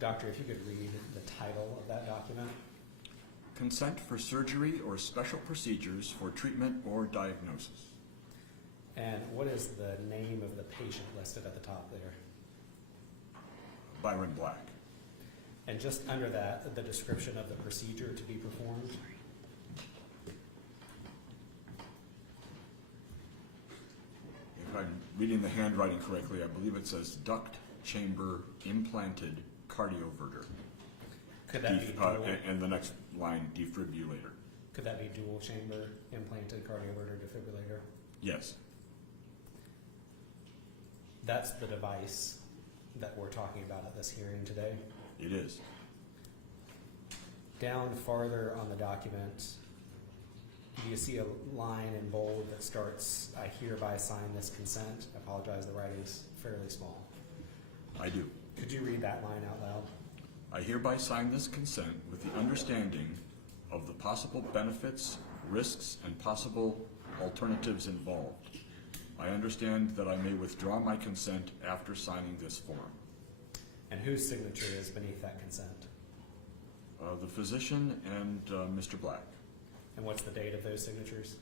Doctor, if you could read the title of that document. Consent for surgery or special procedures for treatment or diagnosis. And what is the name of the patient listed at the top there? Byron Black. And just under that, the description of the procedure to be performed. If I'm reading the handwriting correctly, I believe it says duct chamber implanted cardioverter. Could that be dual? And the next line, defibrillator. Could that be dual chamber implanted cardioverter defibrillator? Yes. That's the device that we're talking about at this hearing today. It is. Down farther on the document, do you see a line in bold that starts, "I hereby sign this consent"? I apologize, the writing's fairly small. I do. Could you read that line out loud? I hereby sign this consent with the understanding of the possible benefits, risks, and possible alternatives involved. I understand that I may withdraw my consent after signing this form. And whose signature is beneath that consent? The physician and Mr. Black. And what's the date of those signatures?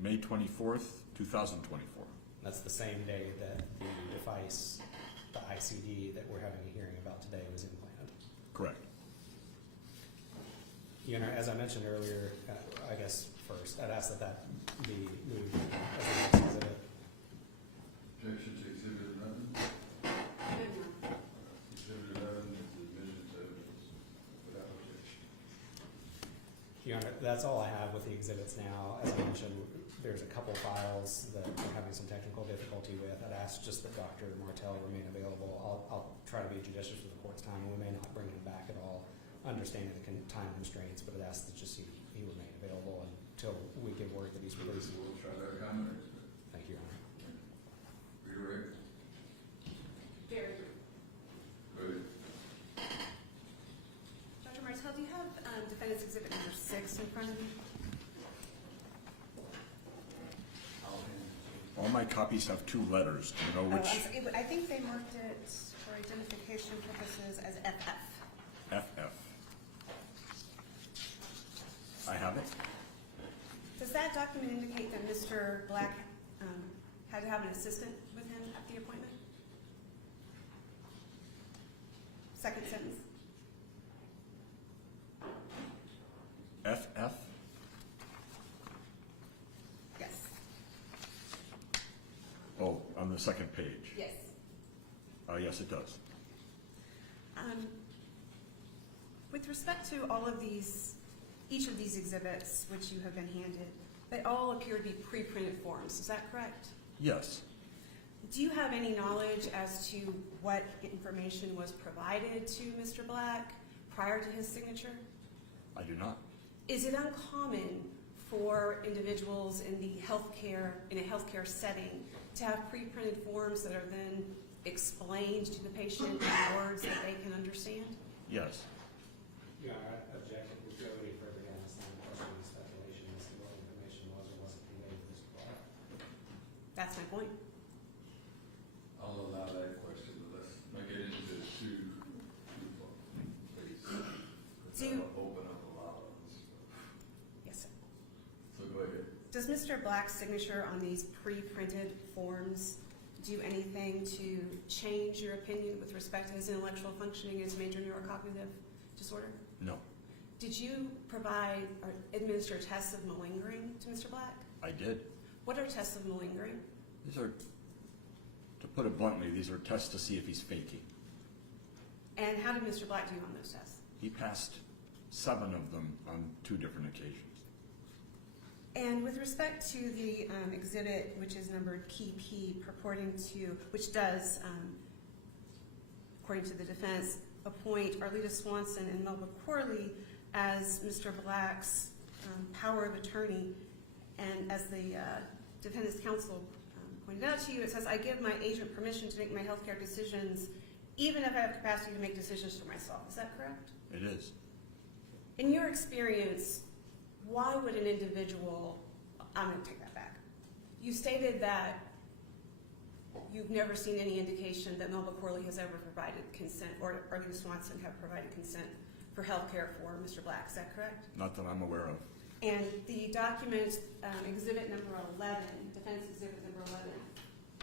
May 24th, 2024. That's the same day that the device, the ICD that we're having a hearing about today, was implanted. Correct. You know, as I mentioned earlier, I guess first, I'd ask that be moved as the next exhibit. Objection to Exhibit 11. Exhibit 11 is admission to evidence without objection. Your Honor, that's all I have with the exhibits now. As I mentioned, there's a couple files that we're having some technical difficulty with. I'd ask just that Dr. Martell remain available. I'll try to be judicious with the court's time. We may not bring him back at all, understanding the time constraints, but I'd ask that just he remain available until we give word that he's released. We'll try to accommodate. Thank you, Your Honor. Redirect. Very Go ahead. Dr. Martell, do you have defendant's exhibit number 6 in front of you? All my copies have 2 letters. Do you know which? I think they marked it for identification purposes as FF. FF. I have it. Does that document indicate that Mr. Black had to have an assistant with him at the appointment? Second sentence. FF? Yes. Oh, on the second page. Yes. Yes, it does. With respect to all of these, each of these exhibits which you have been handed, they all appear to be pre-printed forms. Is that correct? Yes. Do you have any knowledge as to what information was provided to Mr. Black prior to his signature? I do not. Is it uncommon for individuals in a healthcare setting to have pre-printed forms that are then explained to the patient in words that they can understand? Yes. Your Honor, I object if we go any further down this line of questioning and speculation as to what information was or wasn't conveyed to Mr. Black. That's my point. I'll allow that question, but let's not get into it too far, please. That'll open up a lot of this. Yes, sir. So go ahead. Does Mr. Black's signature on these pre-printed forms do anything to change your opinion with respect to his intellectual functioning as major neurocognitive disorder? No. Did you provide or administer tests of malingering to Mr. Black? I did. What are tests of malingering? These are, to put it bluntly, these are tests to see if he's faking. And how did Mr. Black do on those tests? He passed 7 of them on 2 different occasions. And with respect to the exhibit, which is numbered key P, which does, according to the defense, appoint Arleta Swanson and Melba Corley as Mr. Black's power of attorney, and as the defendant's counsel pointed out to you, it says, I give my agent permission to make my healthcare decisions even if I have capacity to make decisions for myself. Is that correct? It is. In your experience, why would an individual, I'm going to take that back. You stated that you've never seen any indication that Melba Corley has ever provided consent, or Arlene Swanson have provided consent for health care for Mr. Black. Is that correct? Not that I'm aware of. And the document, exhibit number 11, defense exhibit number 11,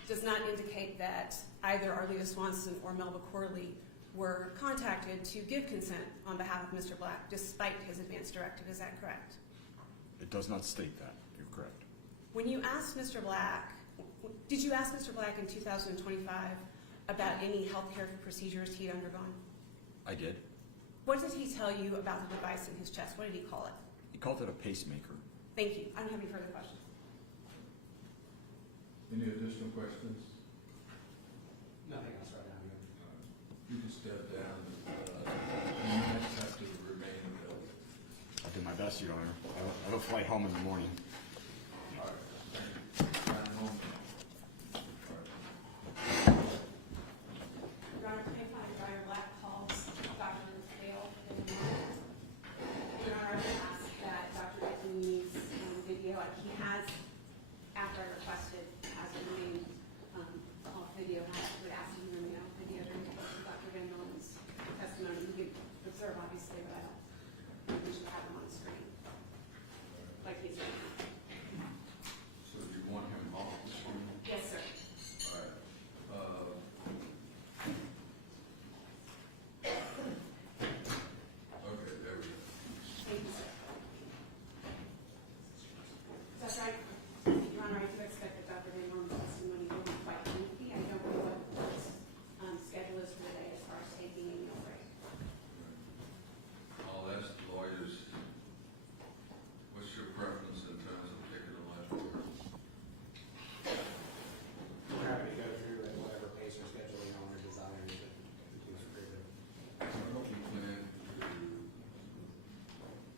does not indicate that either Arlene Swanson or Melba Corley were contacted to give consent on behalf of Mr. Black, despite his advance directive. Is that correct? It does not state that. You're correct. When you asked Mr. Black, did you ask Mr. Black in 2025 about any healthcare procedures he'd undergone? I did. What did he tell you about the device in his chest? What did he call it? He called it a pacemaker. Thank you. I don't have any further questions. Any additional questions? Nothing else right now. You can step down, you might have to remain available. I'll do my best, Your Honor. I have a flight home in the morning. All right, thank you. Run home. All right. Your Honor, if Byron Black calls Dr. Dale, Your Honor, I would ask that Dr. Anthony's video, he has, after I requested, has remained off video, and I would ask him to remain off video during Dr. Van Norman's testimony. You can observe, obviously, but I don't think we should have him on the screen, like he's right now. So you want him off the screen? Yes, sir. All right. Okay, there we go. Thank you, sir. That's right. Your Honor, I do expect that Dr. Van Norman's testimony will be quite lengthy. I don't know what his schedule is for the day as far as taking a meal break. I'll ask the lawyers, what's your preference in terms of taking a lunch break? We're happy to go through at whatever pace or schedule the owner desires to do it further. What we plan to do,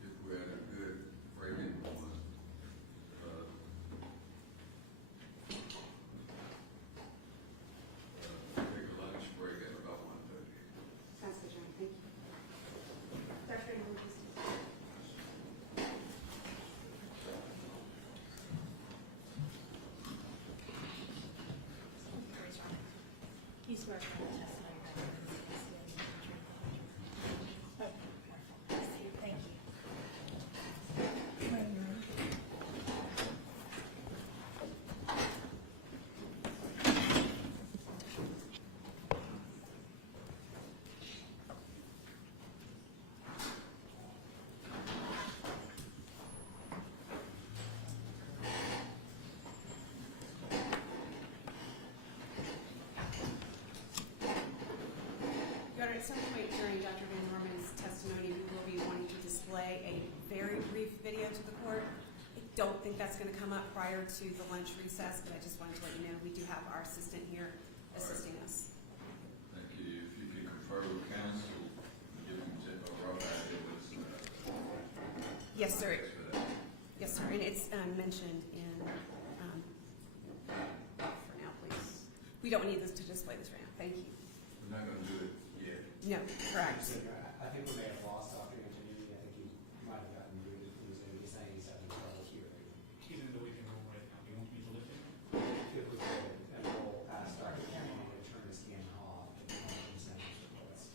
if we're at a good breaking point, take a lunch break at about 1:30. Sounds good, Your Honor. Thank you. Dr. Van Norman, please. He's working on the testimony. Thank you. Your Honor, at some point during Dr. Van Norman's testimony, we will be wanting to display a very brief video to the court. I don't think that's going to come up prior to the lunch recess, but I just wanted to let you know we do have our assistant here assisting us. Thank you. If you could confer with counsel, give them a rough idea what's Yes, sir. for that. Yes, sir. And it's mentioned in, for now, please. We don't need this to display this right now. Thank you. We're not gonna do it yet. No, correct. I think we may have lost Dr. Anthony. I think he might have gotten muted. He was maybe saying he's having trouble hearing. Even though we can roll right now, we won't be delivering. If we could, and we'll ask Dr. Anthony to turn his camera off and consent request.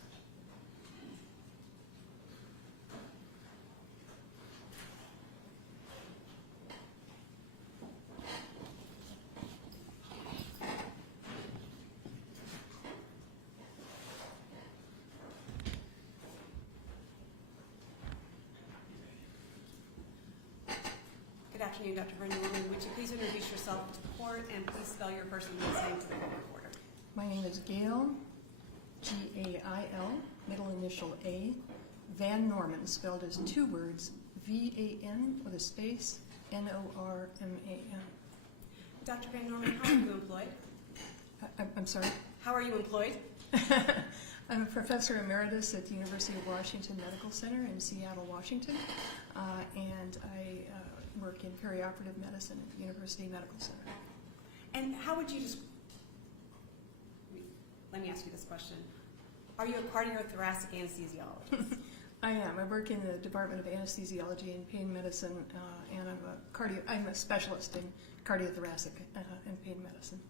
Good afternoon, Dr. Van Norman. Would you please introduce yourself to the court and please spell your first and last name to the court reporter? My name is Gail, G-A-I-L, middle initial A, Van Norman, spelled as two words, V-A-N with a space, N-O-R-M-A-N. Dr. Van Norman, how are you employed? I'm sorry? How are you employed? I'm a professor emeritus at the University of Washington Medical Center in Seattle, Washington, and I work in perioperative medicine at the University Medical Center. And how would you just, let me ask you this question. Are you a cardiothoracic anesthesiologist? I am. I work in the Department of Anesthesiology and Pain Medicine, and I'm a specialist in cardiothoracic and pain medicine.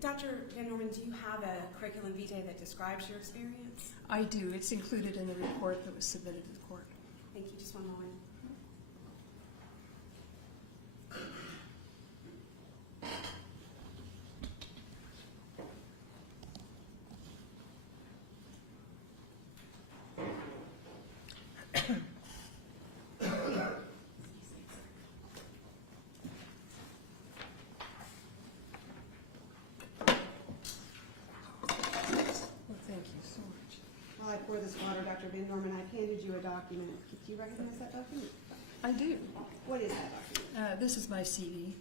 Dr. Van Norman, do you have a curriculum vitae that describes your experience? I do. It's included in the report that was submitted to the court. Thank you. Just one moment. Well, thank you so much. While I pour this water, Dr. Van Norman, I've handed you a document. Do you recognize that document? I do. What is that document? This is my CV.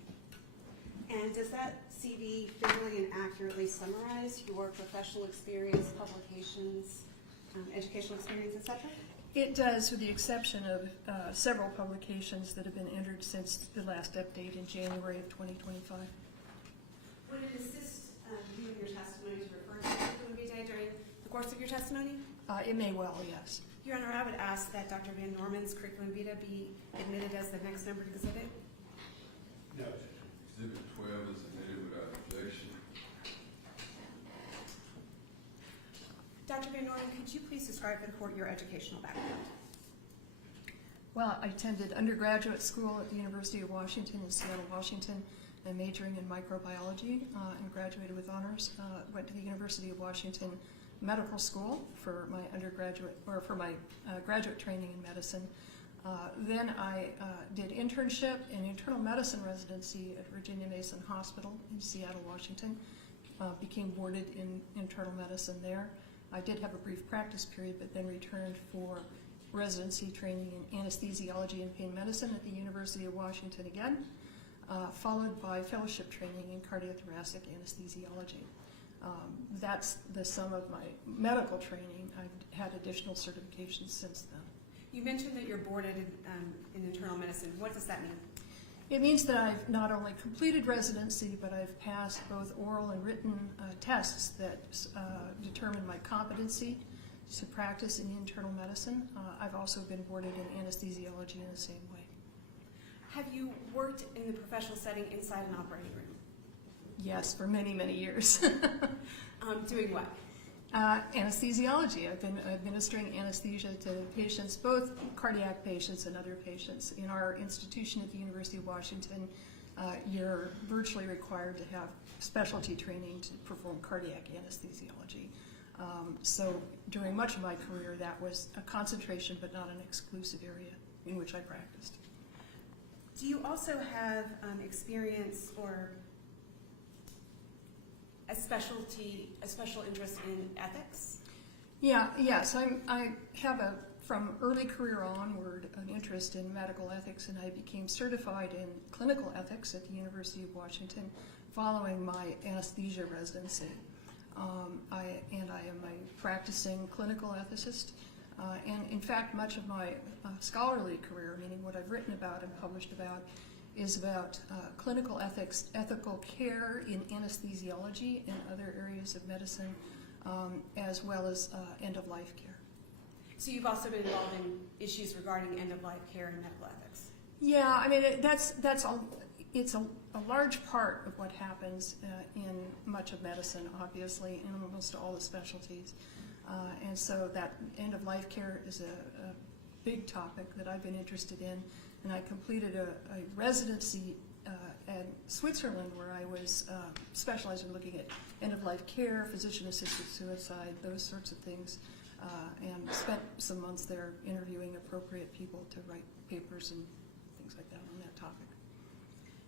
And does that CV fairly and accurately summarize your professional experience, publications, educational experience, etc.? It does, with the exception of several publications that have been entered since the last update in January of 2025. Would it assist you in your testimony to refer to the curriculum vitae during the course of your testimony? It may well, yes. Your Honor, I would ask that Dr. Van Norman's curriculum vitae be admitted as the next numbered exhibit. No. Exhibit 12 is admitted without objection. Dr. Van Norman, could you please describe for the court your educational background? Well, I attended undergraduate school at the University of Washington in Seattle, Washington, and majoring in microbiology and graduated with honors. Went to the University of Washington Medical School for my graduate training in medicine. Then I did internship and internal medicine residency at Virginia Mason Hospital in Seattle, Washington. Became boarded in internal medicine there. I did have a brief practice period, but then returned for residency training in anesthesiology and pain medicine at the University of Washington again, followed by fellowship training in cardiothoracic anesthesiology. That's the sum of my medical training. I've had additional certifications since then. You mentioned that you're boarded in internal medicine. What does that mean? It means that I've not only completed residency, but I've passed both oral and written tests that determine my competency to practice in internal medicine. I've also been boarded in anesthesiology in the same way. Have you worked in the professional setting inside an operating room? Yes, for many, many years. Doing what? Anesthesiology. I've been administering anesthesia to patients, both cardiac patients and other patients. In our institution at the University of Washington, you're virtually required to have specialty training to perform cardiac anesthesiology. So during much of my career, that was a concentration but not an exclusive area in which I practiced. Do you also have experience or a special interest in ethics? Yes. I have from early career onward, an interest in medical ethics, and I became certified in clinical ethics at the University of Washington following my anesthesia residency. I am a practicing clinical ethicist, and in fact, much of my scholarly career, meaning what I've written about and published about, is about clinical ethics, ethical care in anesthesiology and other areas of medicine, as well as end-of-life care. So you've also been involved in issues regarding end-of-life care and medical ethics? Yeah, I mean, it's a large part of what happens in much of medicine, obviously, in almost all the specialties. And so that end-of-life care is a big topic that I've been interested in. And I completed a residency in Switzerland where I was specialized in looking at end-of-life care, physician-assisted suicide, those sorts of things, and spent some months there interviewing appropriate people to write papers and things like that on that topic.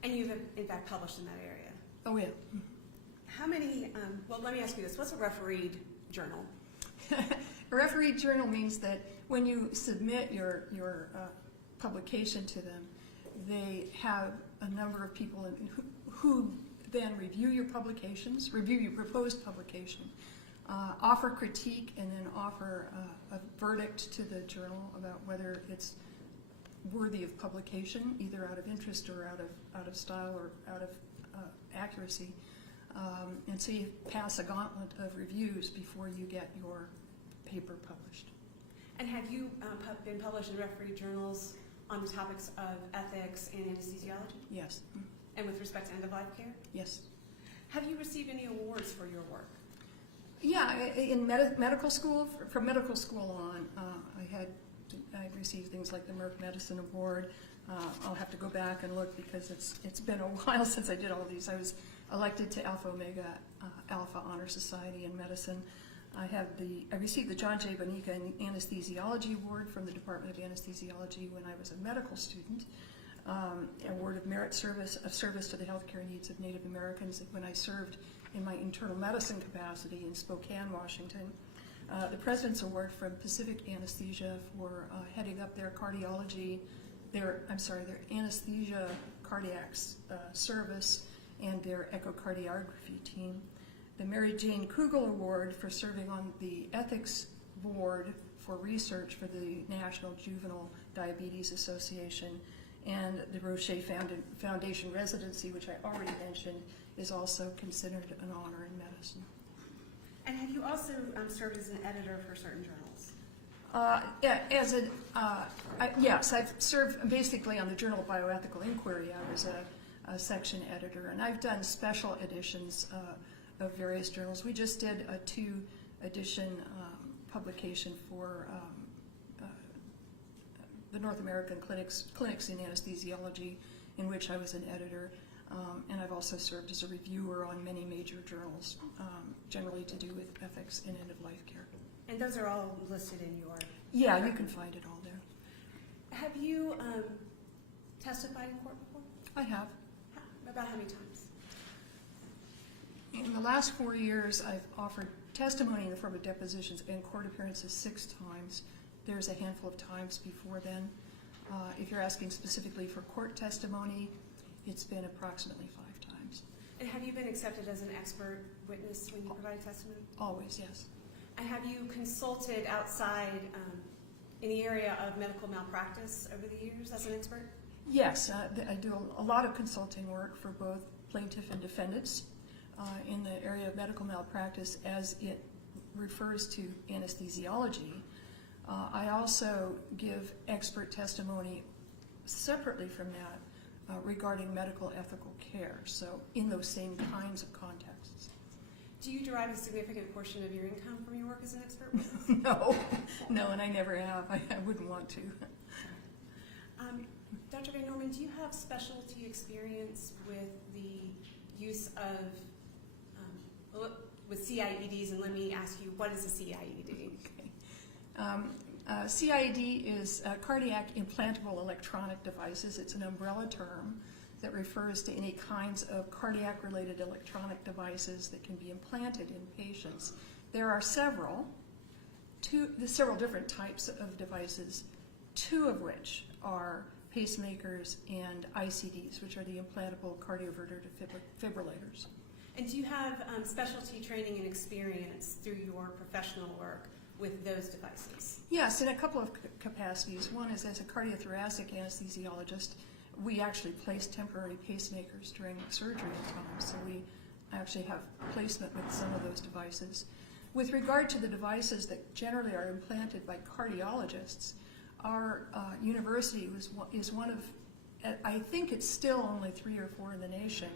And you've, in fact, published in that area? Oh, yeah. How many, well, let me ask you this. What's a refereed journal? A refereed journal means that when you submit your publication to them, they have a number of people who then review your publications, review your proposed publication, offer critique, and then offer a verdict to the journal about whether it's worthy of publication, either out of interest or out of style or out of accuracy. And so you pass a gauntlet of reviews before you get your paper published. And have you been published in refereed journals on the topics of ethics and anesthesiology? Yes. And with respect to end-of-life care? Yes. Have you received any awards for your work? Yeah, in medical school, from medical school on, I received things like the Merck Medicine Award. I'll have to go back and look because it's been a while since I did all of these. I was elected to Alpha Omega Alpha Honor Society in Medicine. I received the John J. Bonica Anesthesiology Award from the Department of Anesthesiology when I was a medical student. Award of Merit Service to the healthcare needs of Native Americans when I served in my internal medicine capacity in Spokane, Washington. The President's Award from Pacific Anesthesia for heading up their cardiology, their anesthesia cardiac service and their echocardiography team. The Mary Jane Kugel Award for serving on the Ethics Board for Research for the National Juvenile Diabetes Association, and the Roche Foundation Residency, which I already mentioned, is also considered an honor in medicine. And have you also served as an editor for certain journals? Yes, I've served basically on the Journal of Bioethical Inquiry. I was a section editor, and I've done special editions of various journals. We just did a 2-edition publication for the North American Clinics in Anesthesiology, in which I was an editor, and I've also served as a reviewer on many major journals, generally to do with ethics and end-of-life care. And those are all listed in your... Yeah, you can find it all there. Have you testified in court before? I have. About how many times? In the last 4 years, I've offered testimony in the form of depositions and court appearances 6 times. There's a handful of times before then. If you're asking specifically for court testimony, it's been approximately 5 times. And have you been accepted as an expert witness when you provide testimony? Always, yes. And have you consulted outside in the area of medical malpractice over the years as an expert? Yes, I do a lot of consulting work for both plaintiff and defendants in the area of medical malpractice as it refers to anesthesiology. I also give expert testimony separately from that regarding medical ethical care, so in those same kinds of contexts. Do you derive a significant portion of your income from your work as an expert witness? No, and I never have. I wouldn't want to. Dr. Van Norman, do you have specialty experience with the use of with CIEDs? And let me ask you, what is a CIED? Okay. CIED is cardiac implantable electronic devices. It's an umbrella term that refers to any kinds of cardiac-related electronic devices that can be implanted in patients. There are several different types of devices, 2 of which are pacemakers and ICDs, which are the implantable cardioverter defibrillators. And do you have specialty training and experience through your professional work with those devices? Yes, in a couple of capacities. One is as a cardiothoracic anesthesiologist. We actually place temporary pacemakers during surgery at times, so we actually have placement with some of those devices. With regard to the devices that generally are implanted by cardiologists, our university is one of, I think it's still only 3 or 4 in the nation,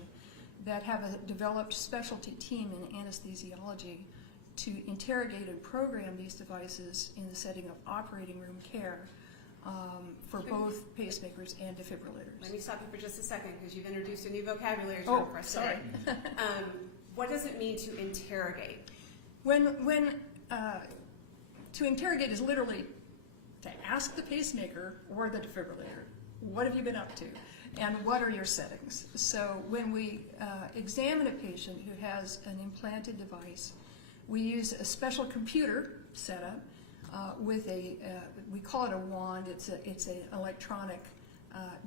that have a developed specialty team in anesthesiology to interrogate and program these devices in the setting of operating room care for both pacemakers and defibrillators. Let me stop you for just a second because you've introduced a new vocabulary term for us today. What does it mean to interrogate? To interrogate is literally to ask the pacemaker or the defibrillator, what have you been up to? And what are your settings? So when we examine a patient who has an implanted device, we use a special computer setup with we call it a wand. It's an electronic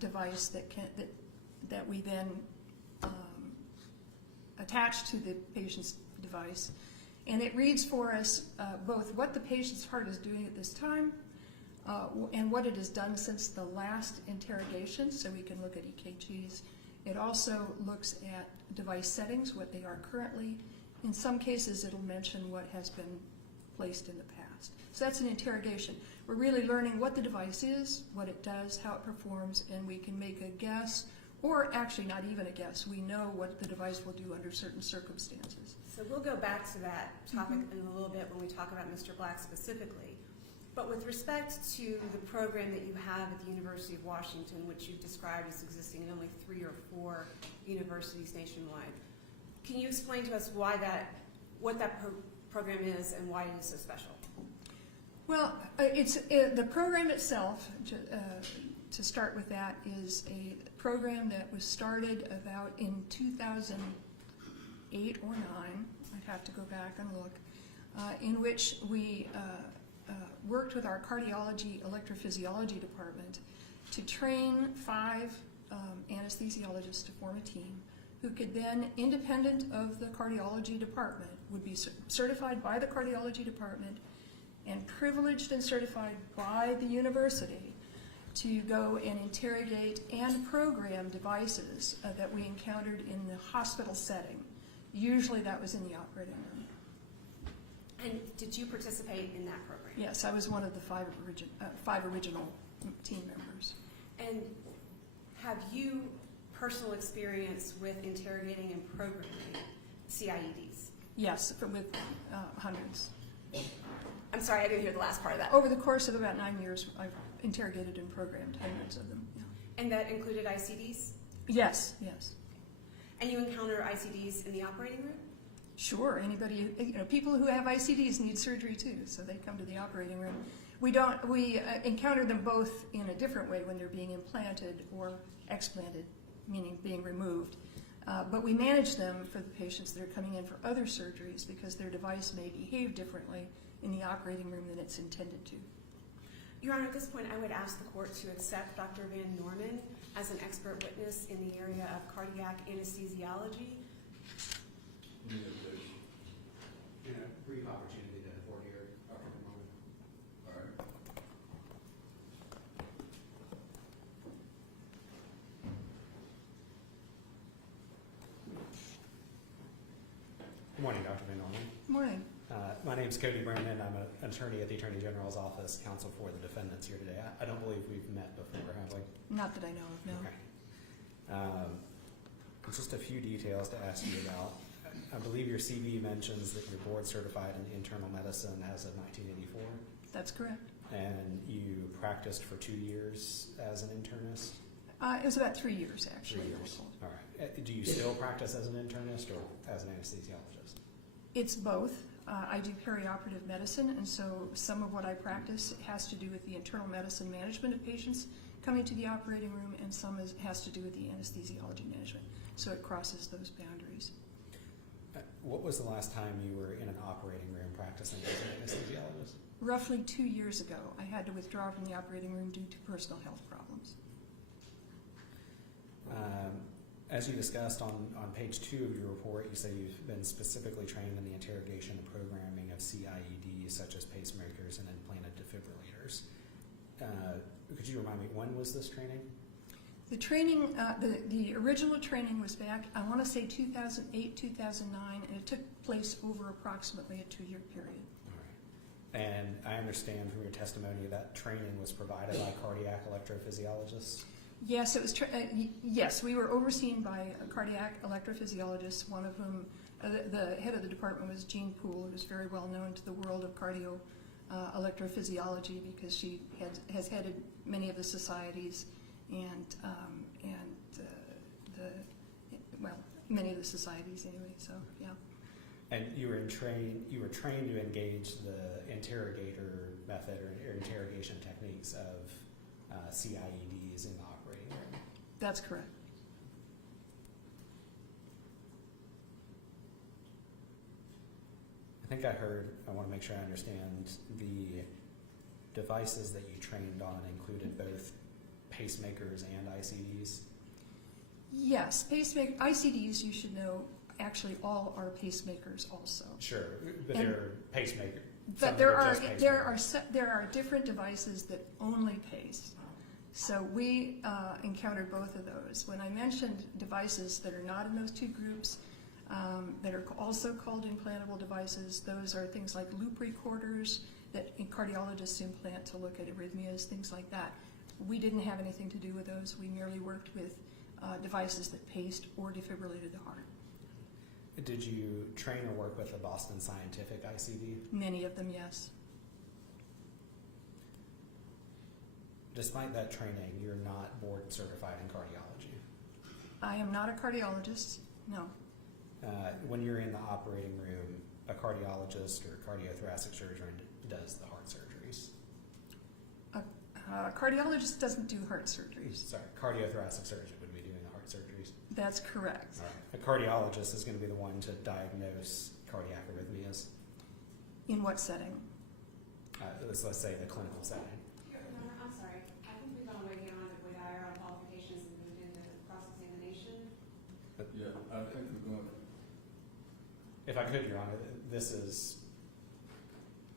device that we then attach to the patient's device, and it reads for us both what the patient's heart is doing at this time and what it has done since the last interrogation, so we can look at EKGs. It also looks at device settings, what they are currently. In some cases, it'll mention what has been placed in the past. So that's an interrogation. We're really learning what the device is, what it does, how it performs, and we can make a guess Or actually, not even a guess. We know what the device will do under certain circumstances. So we'll go back to that topic in a little bit when we talk about Mr. Black specifically. But with respect to the program that you have at the University of Washington, which you've described as existing in only 3 or 4 universities nationwide, can you explain to us what that program is and why it is so special? Well, the program itself, to start with that, is a program that was started about in 2008 or 9, I'd have to go back and look, in which we worked with our cardiology electrophysiology department to train 5 anesthesiologists to form a team who could then, independent of the cardiology department, would be certified by the cardiology department and privileged and certified by the university to go and interrogate and program devices that we encountered in the hospital setting. Usually that was in the operating room. And did you participate in that program? Yes, I was one of the 5 original team members. And have you personal experience with interrogating and programming CIEDs? Yes, with hundreds. I'm sorry, I didn't hear the last part of that. Over the course of about 9 years, I've interrogated and programmed hundreds of them. Yeah. And that included ICDs? Yes, yes. And you encounter ICDs in the operating room? Sure, anybody, people who have ICDs need surgery too, so they come to the operating room. We encounter them both in a different way when they're being implanted or explanted, meaning being removed. But we manage them for the patients that are coming in for other surgeries because their device may behave differently in the operating room than it's intended to. Your Honor, at this point, I would ask the court to accept Dr. Van Norman as an expert witness in the area of cardiac anesthesiology. Any objection? And a brief opportunity to for here, Dr. Norman. All right. Good morning, Dr. Van Norman. Good morning. My name is Cody Brandon. I'm an attorney at the Attorney General's Office, counsel for the defendants here today. I don't believe we've met before, have we? Not that I know of, no. Okay. Just a few details to ask you about. I believe your CV mentions that you're board certified in internal medicine as of 1984. That's correct. And you practiced for 2 years as an internist? It was about 3 years, actually. 3 years. All right. Do you still practice as an internist or as an anesthesiologist? It's both. I do perioperative medicine, and so some of what I practice has to do with the internal medicine management of patients coming to the operating room, and some has to do with the anesthesiology management. So it crosses those boundaries. What was the last time you were in an operating room practicing as an anesthesiologist? Roughly 2 years ago, I had to withdraw from the operating room due to personal health problems. As you discussed on page 2 of your report, you say you've been specifically trained in the interrogation and programming of CIEDs such as pacemakers and implanted defibrillators. Could you remind me, when was this training? The training, the original training was back, I want to say 2008, 2009, and it took place over approximately a 2-year period. All right. And I understand from your testimony that training was provided by cardiac electrophysiologists? Yes, it was. Yes, we were overseen by a cardiac electrophysiologist. One of whom, the head of the department was Jean Poole, who was very well known to the world of cardio electrophysiology because she has headed many of the societies and many of the societies anyway. So yeah. And you were trained to engage the interrogator method or interrogation techniques of CIEDs in the operating room. That's correct. I think I want to make sure I understand, the devices that you trained on included both pacemakers and ICDs? Yes, ICDs, you should know, actually all are pacemakers also. Sure, but they're pacemakers. But there are different devices that only pace. So we encountered both of those. When I mentioned devices that are not in those two groups, that are also called implantable devices, those are things like loop recorders that cardiologists implant to look at arrhythmias, things like that. We didn't have anything to do with those. We merely worked with devices that paced or defibrillated the heart. Did you train or work with the Boston Scientific ICD? Many of them, yes. Despite that training, you're not board certified in cardiology. I am not a cardiologist, no. When you're in the operating room, a cardiologist or cardiothoracic surgeon does the heart surgeries. A cardiologist doesn't do heart surgeries. Sorry, cardiothoracic surgeon would be doing the heart surgeries. That's correct. All right. A cardiologist is going to be the one to diagnose cardiac arrhythmias. In what setting? Let's say the clinical setting. Your Honor, I'm sorry. I think we've gone way beyond the IR on qualifications and moved into cross-examination. Yeah, I think we're going, If I could, Your Honor,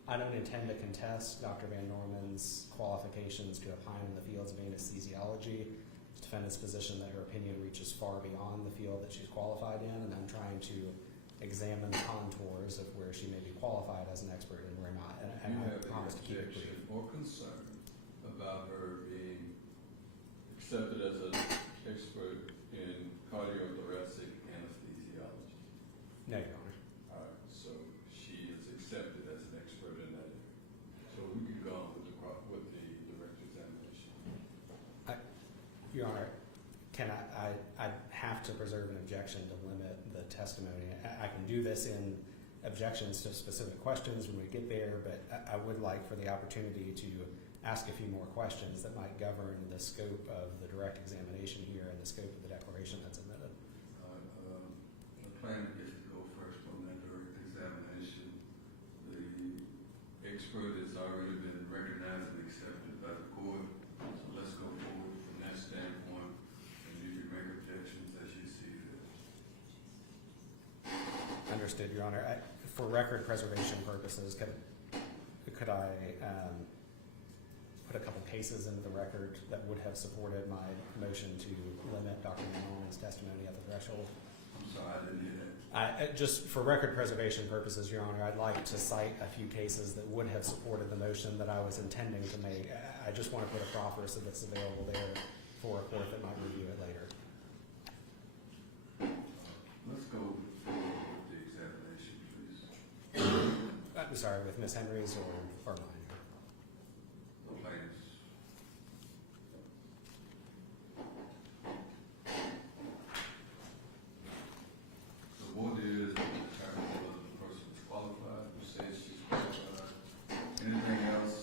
I don't intend to contest Dr. Van Norman's qualifications to opine in the fields of anesthesiology. It's defendant's position that her opinion reaches far beyond the field that she's qualified in, and I'm trying to examine the contours of where she may be qualified as an expert and where not. And do you I have promise to any keep it brief. objection or concern about her being accepted as an expert in cardiothoracic anesthesiology? No, Your Honor. All right, so she is accepted as an expert in that area. So we can go on with the direct examination. Your Honor, I have to preserve an objection to limit the testimony. I can do this in objections to specific questions when we get there, but I would like for the opportunity to ask a few more questions that might govern the scope of the direct examination here and the scope of the declaration that's admitted. The planner gets to go first on that direct examination. The expert has already been recognized and accepted by the court, so let's go forward from that standpoint, and you can make objections as you see fit. Understood, Your Honor. For record preservation purposes, could I put a couple cases into the record that would have supported my motion to limit Dr. Van Norman's testimony at the threshold? I'm sorry, I didn't hear that. Just for record preservation purposes, Your Honor, I'd like to cite a few cases that would have supported the motion that I was intending to make. I just want to put a proffer so that's available there for a court that might review it later. Let's go forward with the examination, please. I'm sorry, with Ms. Henry's or mine? The plaintiffs. The board is to determine whether the person is qualified, who says she's qualified. Anything else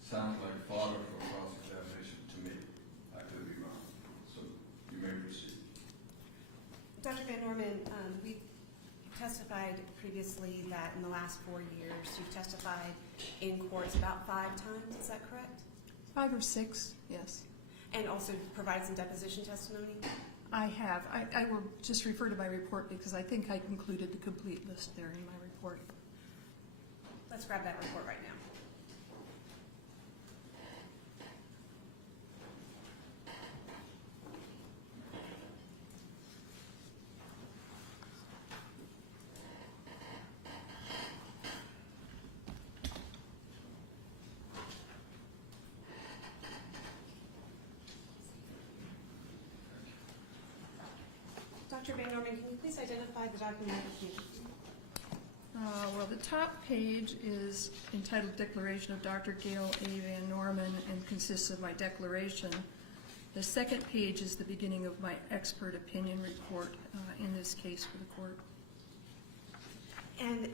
sounds like fodder for cross-examination to me. I could be wrong. So you may proceed. Dr. Van Norman, we testified previously that in the last 4 years, you've testified in courts about 5 times, is that correct? 5 or 6, yes. And also provide some deposition testimony? I have. I will just refer to my report because I think I included the complete list there in my report. Let's grab that report right now. Dr. Van Norman, can you please identify the document? Well, the top page is entitled Declaration of Dr. Gail A. Van Norman and consists of my declaration. The second page is the beginning of my expert opinion report in this case for the court. And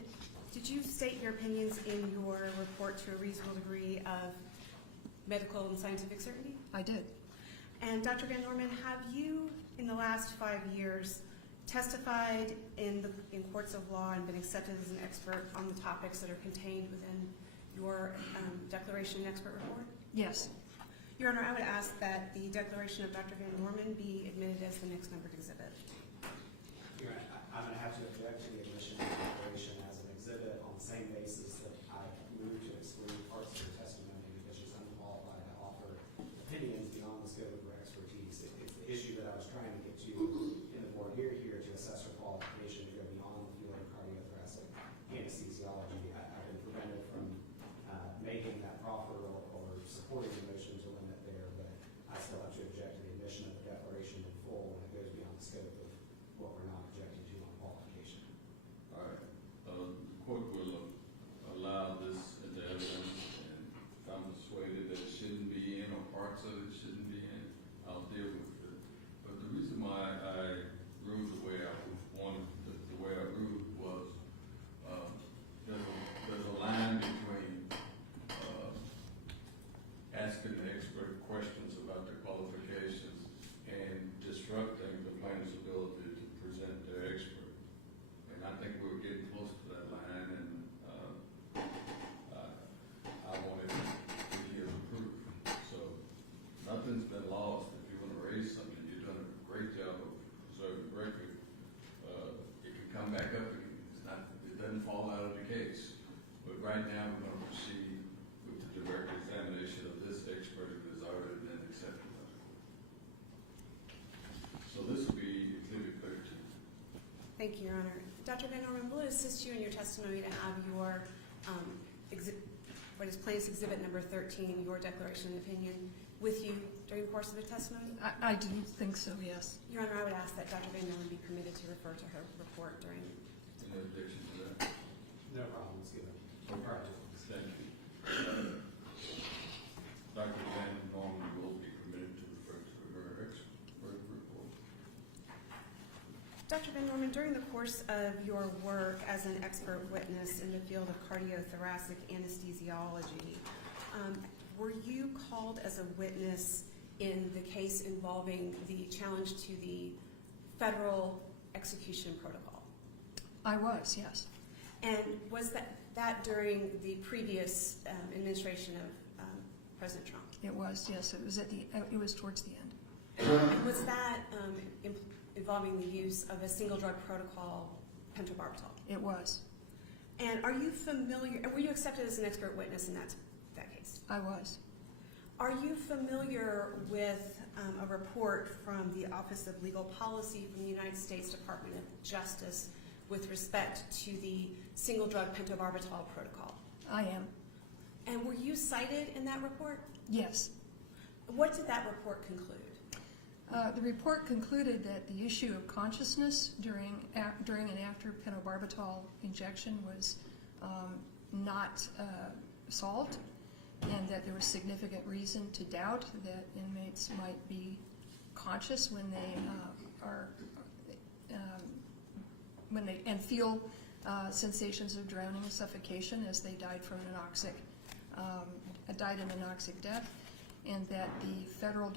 did you state your opinions in your report to a reasonable degree of medical and scientific certainty? I did. And Dr. Van Norman, have you, in the last 5 years, testified in courts of law and been accepted as an expert on the topics that are contained within your declaration and expert report? Yes. Your Honor, I would ask that the declaration of Dr. Van Norman be admitted as the next numbered exhibit. Your Honor, I'm going to have to object to the admission of the declaration as an exhibit on the same basis that I moved to exclude parts of her testimony because she's unqualified to offer opinions beyond the scope of her expertise. It's the issue that I was trying to get to in the voir dire here to assess her qualification to go beyond the field of cardiothoracic anesthesiology. I've been prevented from making that proffer or supporting the motion to limit there, but I still have to object to the admission of the declaration in full questions about the qualifications and disrupting the plaintiff's ability to present their expert. And I think we were getting close to that line, and I wanted to hear approved. So nothing's been lost. If you want to raise something, you've done a great job of preserving the record. It can come back up again. It doesn't fall out of the case. But right now, we're going to proceed with the direct examination of this expert who has already been accepted by the court. So this will be Exhibit 13. Thank you, Your Honor. Dr. Van Norman, will it assist you in your testimony to have your, what is Plaintiff's Exhibit number 13, your declaration of opinion, with you during the course of the testimony? I do think so, yes. Your Honor, I would ask that Dr. Van Norman be permitted to refer to her report during. Any objection to that? No problems given. Thank you. Dr. Van Norman will be permitted to refer to her expert report. Dr. Van Norman, during the course of your work as an expert witness in the field of cardiothoracic anesthesiology, were you called as a witness in the case involving the challenge to the federal execution protocol? I was, yes. And was that during the previous administration of President Trump? It was, yes. It was it was towards the end. And was that involving the use of a single drug protocol, pentobarbital? It was. And are you familiar, were you accepted as an expert witness in that case? I was. Are you familiar with a report from the Office of Legal Policy from the United States Department of Justice with respect to the single drug pentobarbital protocol? I am. And were you cited in that report? Yes. What did that report conclude? The report concluded that the issue of consciousness during and after pentobarbital injection was not solved, and that there was significant reason to doubt that inmates might be conscious when they and feel sensations of drowning and suffocation as they died from died an anoxic death, and that the federal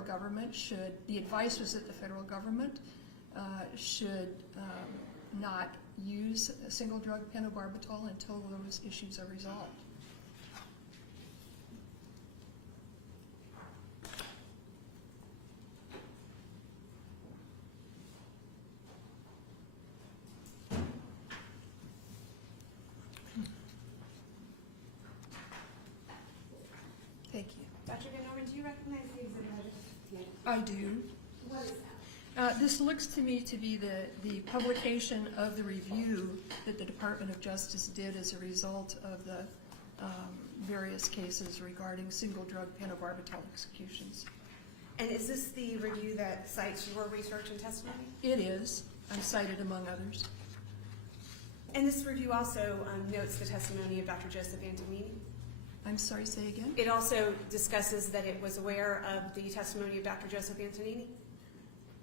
government should. The advice was that the federal government should not use a single drug pentobarbital until those issues are resolved. Thank you. Dr. Van Norman, do you recognize the exhibit? I do. What is that? This looks to me to be the publication of the review that the Department of Justice did as a result of the various cases regarding single drug pentobarbital executions. And is this the review that cites your research and testimony? It is. I cited among others. And this review also notes the testimony of Dr. Joseph Antonini. I'm sorry, say again? It also discusses that it was aware of the testimony of Dr. Joseph Antonini.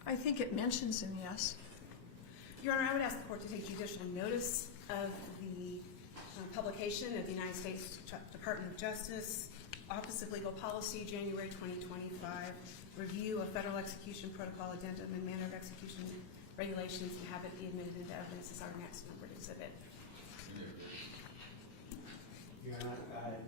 I think it mentions him, yes. Your Honor, I would ask the court to take judicial notice of the publication of the United States Department of Justice, Office of Legal Policy, January 2025, review of federal execution protocol addendum and manner of execution regulations, and have it be admitted into evidence as our next numbered exhibit. Your Honor, I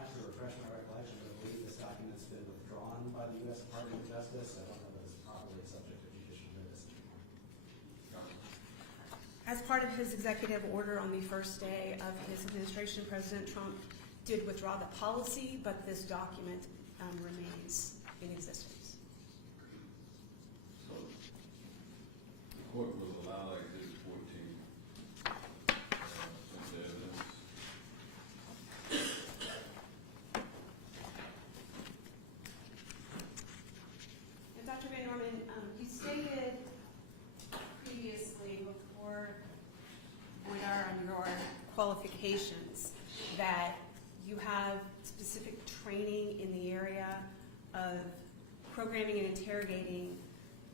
have to refresh my recollection, but I believe this document's been withdrawn by the U.S. Department of Justice. I don't know that it's properly subject to judicial notice anymore. As part of his executive order on the first day of his administration, President Trump did withdraw the policy, but this document remains in existence. So the court will allow Exhibit 14 into evidence. And Dr. Van Norman, you stated previously before we are on your qualifications that you have specific training in the area of programming and interrogating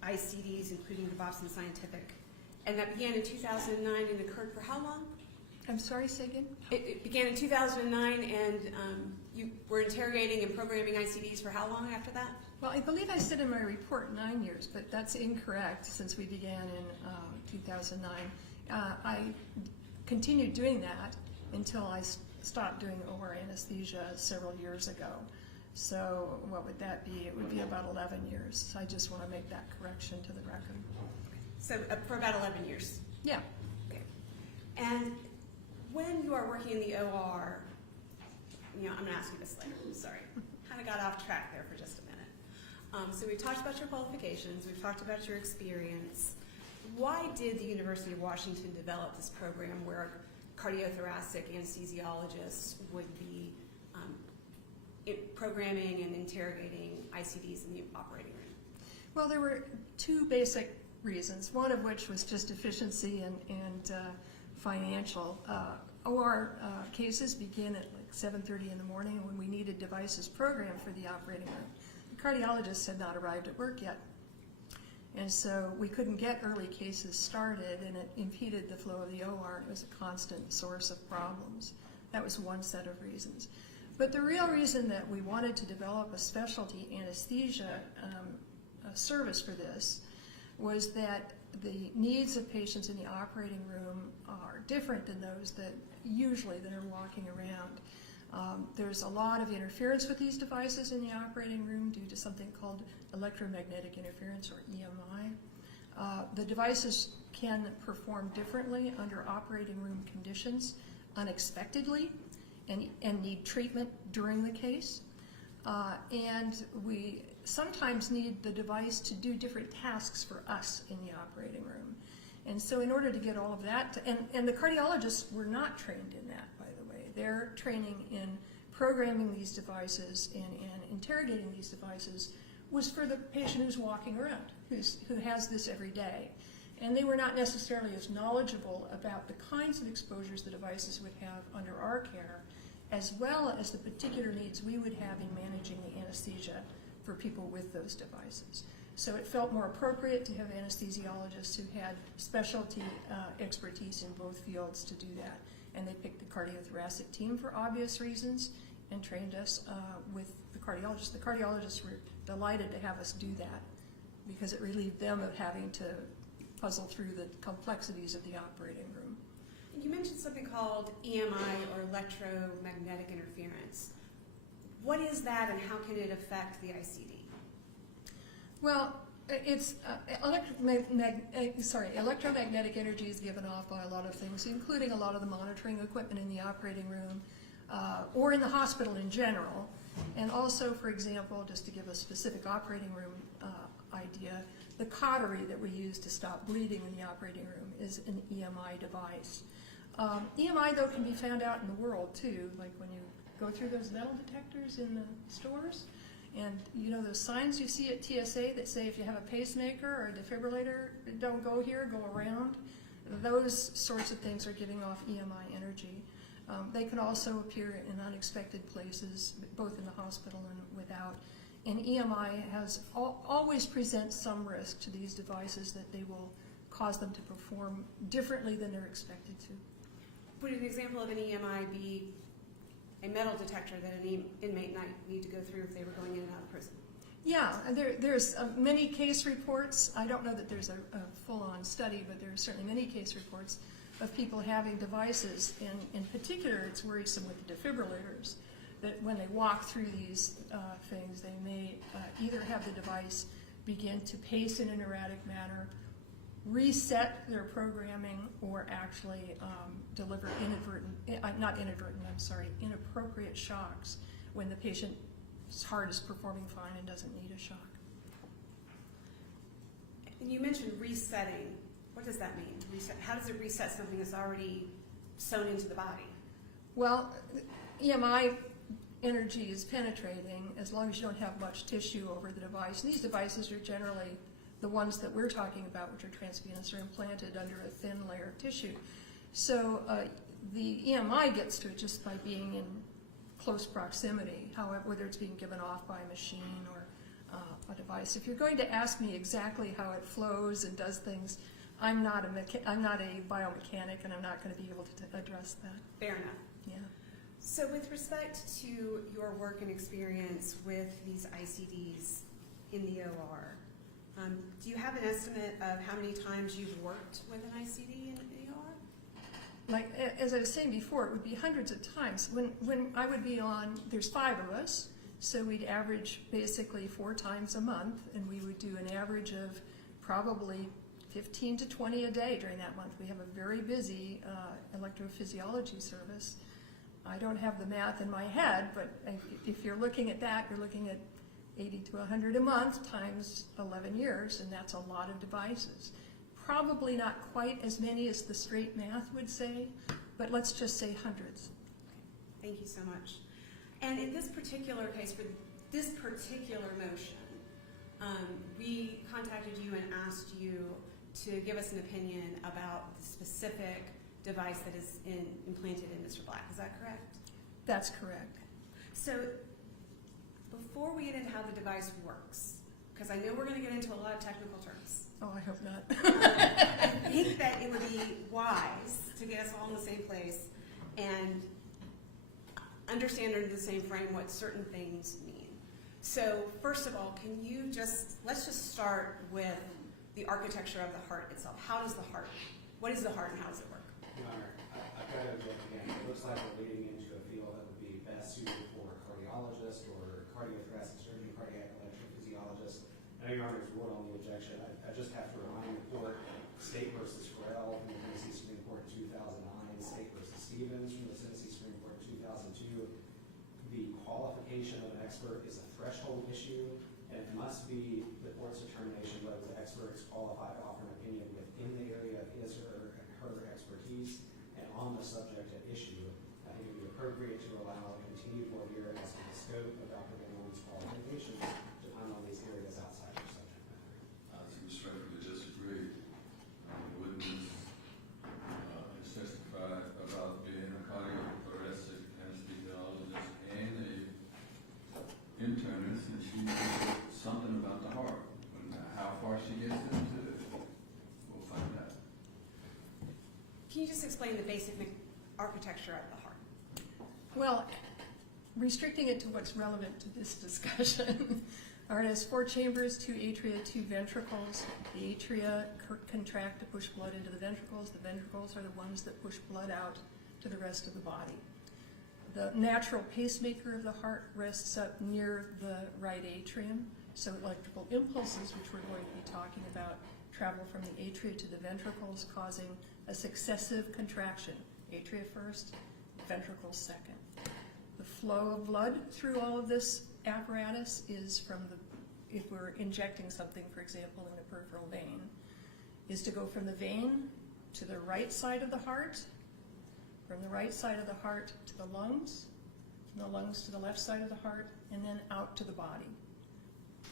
ICDs, including the Boston Scientific. And that began in 2009 and occurred for how long? I'm sorry, say again? It began in 2009 and you were interrogating and programming ICDs for how long after that? Well, I believe I said in my report 9 years, but that's incorrect since we began in 2009. I continued doing that until I stopped doing OR anesthesia several years ago. So what would that be? It would be about 11 years. So I just want to make that correction to the record. So for about 11 years. Yeah. Okay. And when you are working in the OR, I'm going to ask you this later. Sorry. Kind of got off track there for just a minute. So we've talked about your qualifications. We've talked about your experience. Why did the University of Washington develop this program where cardiothoracic anesthesiologists would be programming and interrogating ICDs in the operating room? Well, there were two basic reasons, one of which was just efficiency and financial. OR cases begin at like 7:30 in the morning when we needed devices programmed for the operating room. The cardiologists had not arrived at work yet. And so we couldn't get early cases started, and it impeded the flow of the OR. It was a constant source of problems. That was one set of reasons. But the real reason that we wanted to develop a specialty anesthesia service for this was that the needs of patients in the operating room are different than those that are walking around. There's a lot of interference with these devices in the operating room due to something called electromagnetic interference, or EMI. The devices can perform differently under operating room conditions unexpectedly and need treatment during the case. And we sometimes need the device to do different tasks for us in the operating room. And so in order to get all of that, and the cardiologists were not trained in that, by the way. Their training in programming these devices and interrogating these devices was for the patient who's walking around, who has this every day. And they were not necessarily as knowledgeable about the kinds of exposures the devices would have under our care, as well as the particular needs we would have in managing the anesthesia for people with those devices. So it felt more appropriate to have anesthesiologists who had specialty expertise in both fields to do that. And they picked the cardiothoracic team for obvious reasons and trained us with the cardiologists. The cardiologists were delighted to have us do that because it relieved them of having to puzzle through the complexities of the operating room. You mentioned something called EMI, or electromagnetic interference. What is that, and how can it affect the ICD? Well, it's electromagnetic energy is given off by a lot of things, including a lot of the monitoring equipment in the operating room or in the hospital in general. And also, for example, just to give a specific operating room idea, the cautery that we use to stop bleeding in the operating room is an EMI device. EMI, though, can be found out in the world, too, like when you go through those metal detectors in the stores. And you know those signs you see at TSA that say if you have a pacemaker or a defibrillator, don't go here, go around? Those sorts of things are giving off EMI energy. They can also appear in unexpected places, both in the hospital and without. And EMI has always presents some risk to these devices that they will cause them to perform differently than they're expected to. Would an example of an EMI be a metal detector that an inmate might need to go through if they were going in and out of prison? Yeah, there's many case reports. I don't know that there's a full-on study, but there are certainly many case reports of people having devices. And in particular, it's worrisome with the defibrillators, that when they walk through these things, they may either have the device begin to pace in an erratic manner, reset their programming, or actually deliver inappropriate shocks when the patient's heart is performing fine and doesn't need a shock. And you mentioned resetting. What does that mean? Reset. How does it reset something that's already sewn into the body? Well, EMI energy is penetrating as long as you don't have much tissue over the device. And these devices are generally the ones that we're talking about, which are transvenous, are implanted under a thin layer of tissue. So the EMI gets to it just by being in close proximity, however, whether it's being given off by a machine or a device. If you're going to ask me exactly how it flows and does things, I'm not a biomechanic, and I'm not going to be able to address that. Fair enough. Yeah. So with respect to your work and experience with these ICDs in the OR, do you have an estimate of how many times you've worked with an ICD in the OR? Like, as I was saying before, it would be hundreds of times. When I would be on, there's 5 of us, so we'd average basically 4 times a month, and we would do an average of probably 15 to 20 a day during that month. We have a very busy electrophysiology service. I don't have the math in my head, but if you're looking at that, you're looking at 80 to 100 a month times 11 years, and that's a lot of devices. Probably not quite as many as the straight math would say, but let's just say hundreds. Thank you so much. And in this particular case, for this particular motion, we contacted you and asked you to give us an opinion about the specific device that is implanted in Mr. Black. Is that correct? That's correct. So before we get into how the device works, because I know we're going to get into a lot of technical terms, Oh, I hope not. I think that it would be wise to get us all in the same place and understand under the same frame what certain things mean. So first of all, let's just start with the architecture of the heart itself. What is the heart and how does it work? Your Honor, I've got to object again. It looks like we're leading into a field that would be best suited for a cardiologist or cardiothoracic surgeon, cardiac electrophysiologist. I know Your Honor's ruled on the objection. I just have to remind the court, State versus Farrell from the Tennessee Supreme Court in 2009, State versus Stevens from the Tennessee Supreme Court in 2002. The qualification of an expert is a threshold issue, and it must be the court's determination whether the expert is qualified to offer an opinion within the area of his or her expertise and on the subject at issue. I think it would be appropriate to allow a continued voir dire as to the scope of Dr. Benham's qualifications to find on these areas outside of subject matter. I respectfully disagree. The witness has testified about being a cardiothoracic anesthesiologist and a internist, and she knows something about the heart. How far she gets into it, we'll find out. Can you just explain the basic architecture of the heart? Well, restricting it to what's relevant to this discussion. Our heart has 4 chambers, 2 atria, 2 ventricles. The atria contract to push blood into the ventricles. The ventricles are the ones that push blood out to the rest of the body. The natural pacemaker of the heart rests up near the right atrium, so electrical impulses, which we're going to be talking about, travel from the atria to the ventricles, causing a successive contraction. Atria first, ventricles second. The flow of blood through all of this apparatus is from if we're injecting something, for example, in the peripheral vein, is to go from the vein to the right side of the heart, from the right side of the heart to the lungs, from the lungs to the left side of the heart, and then out to the body.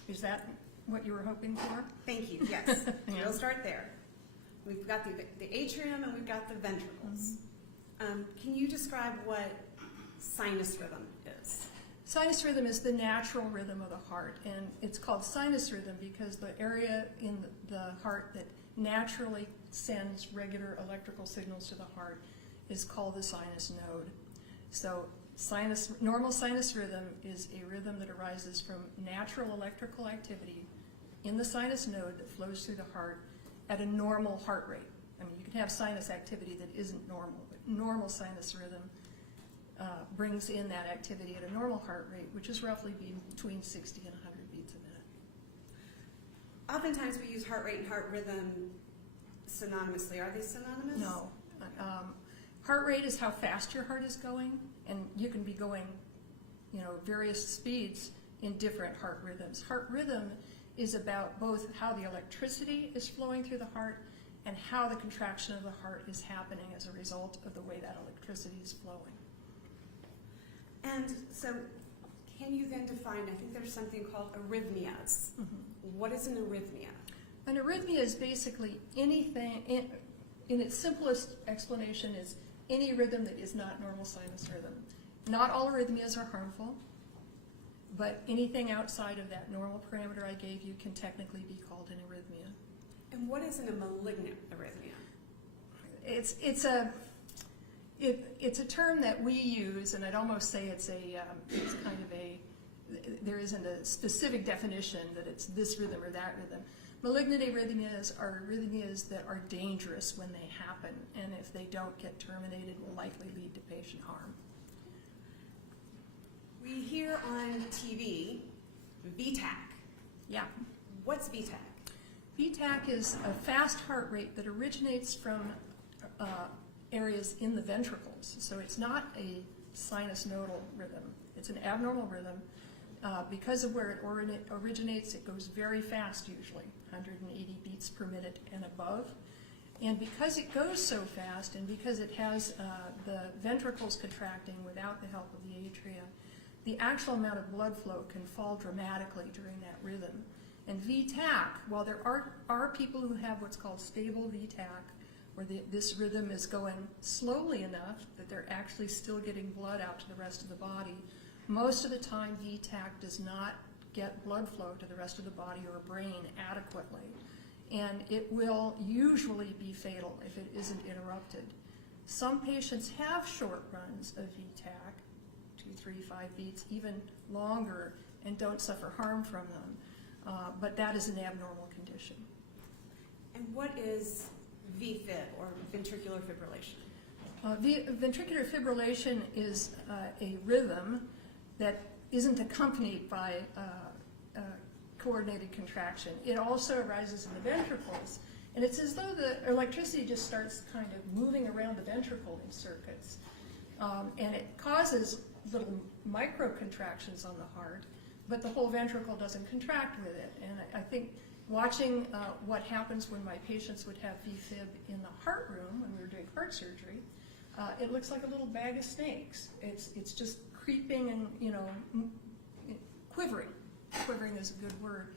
Is that what you were hoping for? Thank you, yes. Yeah. We'll start there. We've got the atrium and we've got the ventricles. Can you describe what sinus rhythm is? Sinus rhythm is the natural rhythm of the heart, and it's called sinus rhythm because the area in the heart that naturally sends regular electrical signals to the heart is called the sinus node. So normal sinus rhythm is a rhythm that arises from natural electrical activity in the sinus node that flows through the heart at a normal heart rate. I mean, you can have sinus activity that isn't normal, but normal sinus rhythm brings in that activity at a normal heart rate, which is roughly between 60 and 100 beats a minute. Oftentimes we use heart rate and heart rhythm synonymously. Are they synonymous? No. Heart rate is how fast your heart is going, and you can be going, various speeds in different heart rhythms. Heart rhythm is about both how the electricity is flowing through the heart and how the contraction of the heart is happening as a result of the way that electricity is flowing. And so can you then define, I think there's something called arrhythmias. Mm-hmm. What is an arrhythmia? An arrhythmia is basically anything, in its simplest explanation, is any rhythm that is not normal sinus rhythm. Not all arrhythmias are harmful, but anything outside of that normal parameter I gave you can technically be called an arrhythmia. And what is a malignant arrhythmia? It's a term that we use, and I'd almost say it's kind of there isn't a specific definition that it's this rhythm or that rhythm. Malignant arrhythmias are arrhythmias that are dangerous when they happen, and if they don't get terminated, will likely lead to patient harm. We hear on TV VTAC. Yeah. What's VTAC? VTAC is a fast heart rate that originates from areas in the ventricles. So it's not a sinus nodal rhythm. It's an abnormal rhythm. Because of where it originates, it goes very fast usually, 180 beats per minute and above. And because it goes so fast, and because it has the ventricles contracting without the help of the atria, the actual amount of blood flow can fall dramatically during that rhythm. And VTAC, while there are people who have what's called stable VTAC, where this rhythm is going slowly enough that they're actually still getting blood out to the rest of the body, most of the time VTAC does not get blood flow to the rest of the body or brain adequately. And it will usually be fatal if it isn't interrupted. Some patients have short runs of VTAC, 2, 3, 5 beats, even longer, and don't suffer harm from them. But that is an abnormal condition. And what is VFib, or ventricular fibrillation? Ventricular fibrillation is a rhythm that isn't accompanied by coordinated contraction. It also arises in the ventricles, and it's as though the electricity just starts kind of moving around the ventricle in circuits, and it causes little micro contractions on the heart, but the whole ventricle doesn't contract with it. And I think watching what happens when my patients would have VFib in the heart room when we were doing heart surgery, it looks like a little bag of snakes. It's just creeping and quivering. Quivering is a good word.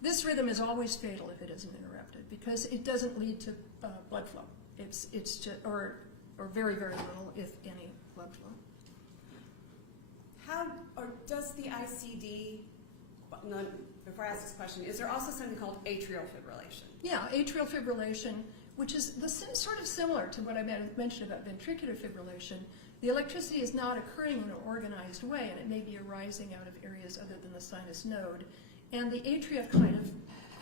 This rhythm is always fatal if it isn't interrupted because it doesn't lead to blood flow. It's just or very, very little, if any, blood flow. How, or does the ICD, no, before I ask this question, is there also something called atrial fibrillation? Yeah, atrial fibrillation, which is sort of similar to what I mentioned about ventricular fibrillation. The electricity is not occurring in an organized way, and it may be arising out of areas other than the sinus node. And the atria kind of